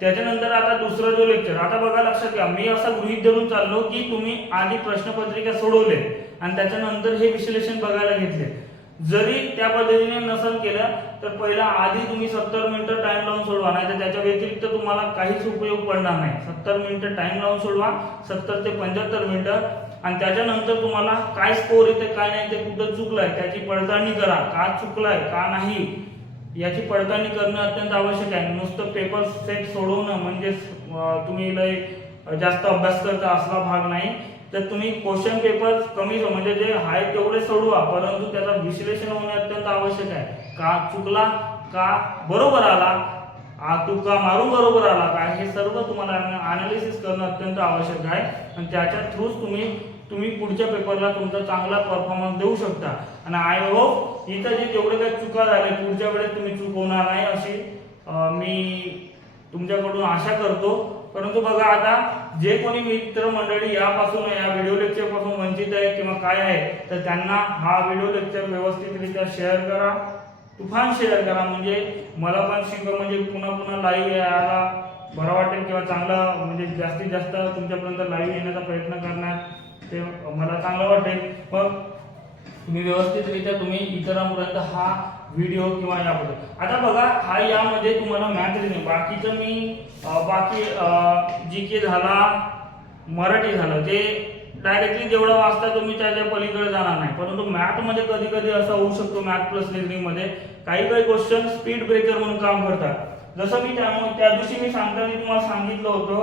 त्याच्यानंतर आता दुसरा जो लेक्चर, आता बघा लक्षात घ्या, मी असं गृहीत धरून चाललो की तुम्ही आधी प्रश्नपत्रिका सोडवले आणि त्याच्यानंतर हे विश्लेषण बघायला घेतले. जरी त्या पद्धतीने नसेल केलं तर पहिला आधी तुम्ही 70 मिनिटं टाइम लावून सोडवा, नाही तर त्याच्या व्यतिरिक्त तुम्हाला काहीच उपयोग पडणार नाही. 70 मिनिटं टाइम लावून सोडवा, 70 ते 75 मिनिटं, आणि त्याच्यानंतर तुम्हाला काय स्कोर येते काय नाही ते कुठं चुकलंय त्याची पडताळणी करा. का चुकलाय का नाही याची पडताळणी करणं अत्यंत आवश्यक आहे. नुसतं पेपर सेट सोडवणं म्हणजे तुम्ही लय जास्त अभ्यास करता असला भाग नाही. तर तुम्ही क्वेश्चन पेपर कमी म्हणजे जे आहे तेवढे सोडवा, परंतु त्याचा विश्लेषण होणे अत्यंत आवश्यक आहे. का चुकला का बरोबर आला, तुका मारून बरोबर आला काय, हे सर्व तुम्हाला अनालिसिस करणं अत्यंत आवश्यक आहे. आणि त्याच्या थ्रूच तुम्ही पुढच्या पेपरला तुमचा चांगला परफॉर्मन्स देऊ शकता. आणि आय होप इथं जे जेवढे काही चुका झाल्या पुढच्या वेळेस तुम्ही चूक होणार नाही अशी मी तुमच्याकडून आशा करतो. परंतु बघा आता जे कोणी मित्र मंडळी या व्हिडिओ लेक्चर पासून वंचित आहे किंवा काय आहे, तर त्यांना हा व्हिडिओ लेक्चर व्यवस्थितरित्या शेअर करा, तुफान शेअर करा. म्हणजे मला पण म्हणजे पुन्हा लाईव्ह यायला बरं वाटेल किंवा चांगला म्हणजे जास्तीत जास्त तुमच्यापर्यंत लाईव्ह येण्याचा प्रयत्न करण्यात ते मला चांगलं वाटेल. मग तुम्ही व्यवस्थितरित्या तुम्ही इतरांपर्यंत हा व्हिडिओ किंवा याबद्दल आता बघा हा यामध्ये तुम्हाला मॅथ रिझनिंग बाकीचं मी बाकी GK झाला मराठी झालं ते डायरेक्टली जेवढं वाचता तुम्ही त्याच्या पलीकडे जाणार नाही. परंतु मॅथ मध्ये कधी कधी असं होऊ शकतो मॅथ प्लस रिझनिंग मध्ये काही क्वेश्चन स्पीड ब्रेकर म्हणून काम करतात. जसं मी त्या दिवशी मी सांगताना तुम्हाला सांगितलं होतं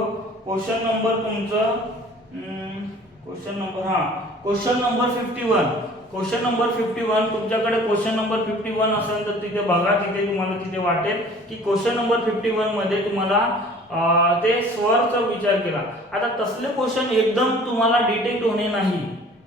क्वेश्चन नंबर तुमचं क्वेश्चन नंबर 51 तुमच्याकडे क्वेश्चन नंबर 51 असेल तर तिथे बघा, तिथे तुम्हाला तिथे वाटेल की क्वेश्चन नंबर 51 मध्ये तुम्हाला ते स्वरचा विचार केला. आता तसले क्वेश्चन एकदम तुम्हाला डिटेक्ट होणे नाही,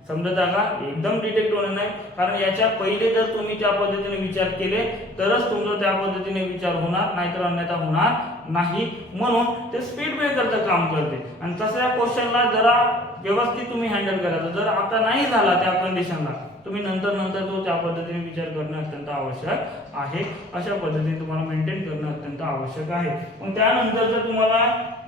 समजता का, एकदम डिटेक्ट होणे नाही. कारण याच्या पहिले जर तुम्ही त्या पद्धतीने विचार केले तरच तुमचा त्या पद्धतीने विचार होणार, नाहीतर अन्यथा होणार नाही. म्हणून ते स्पीड ब्रेकरचं काम करते. आणि तसल्या क्वेश्चनला जरा व्यवस्थित तुम्ही हँडल करायचं. जर आता नाही झाला त्या कंडिशनला तुम्ही नंतर तो त्या पद्धतीने विचार करणं अत्यंत आवश्यक आहे. अशा पद्धतीने तुम्हाला मेंटेन करणं अत्यंत आवश्यक आहे. मग त्यानंतरचा तुम्हाला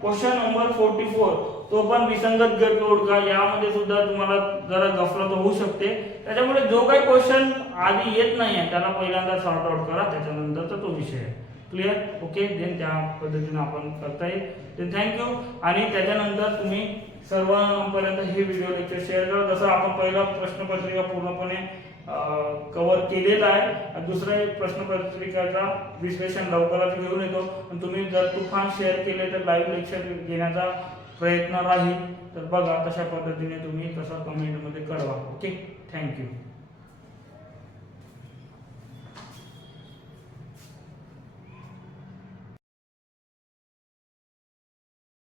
क्वेश्चन नंबर 44 तो पण विसंगत गट ओळखा, यामध्ये सुद्धा तुम्हाला जरा गफलत होऊ शकते. त्याच्यामुळे जो काही क्वेश्चन आधी येत नाही आहे त्याला पहिल्यांदा सॉर्ट आउट करा, त्याच्यानंतरचा तो विषय आहे. क्लिअर ओके, देन त्या पद्धतीने आपण करता येईल. Then thank you. आणि त्याच्यानंतर तुम्ही सर्वांपर्यंत हे व्हिडिओ लेक्चर शेअर करा. जसं आपण पहिला प्रश्नपत्रिका पूर्णपणे कव्हर केलेला आहे, दुसऱ्या प्रश्नपत्रिकाचा विश्लेषण लवकरच घेऊन येतो. आणि तुम्ही जर तुफान शेअर केले तर लाईव्ह लेक्चर घेण्याचा प्रयत्न राहील. तर बघा तशा पद्धतीने तुम्ही तसा कमेंटमध्ये कळवा. Okay, thank you.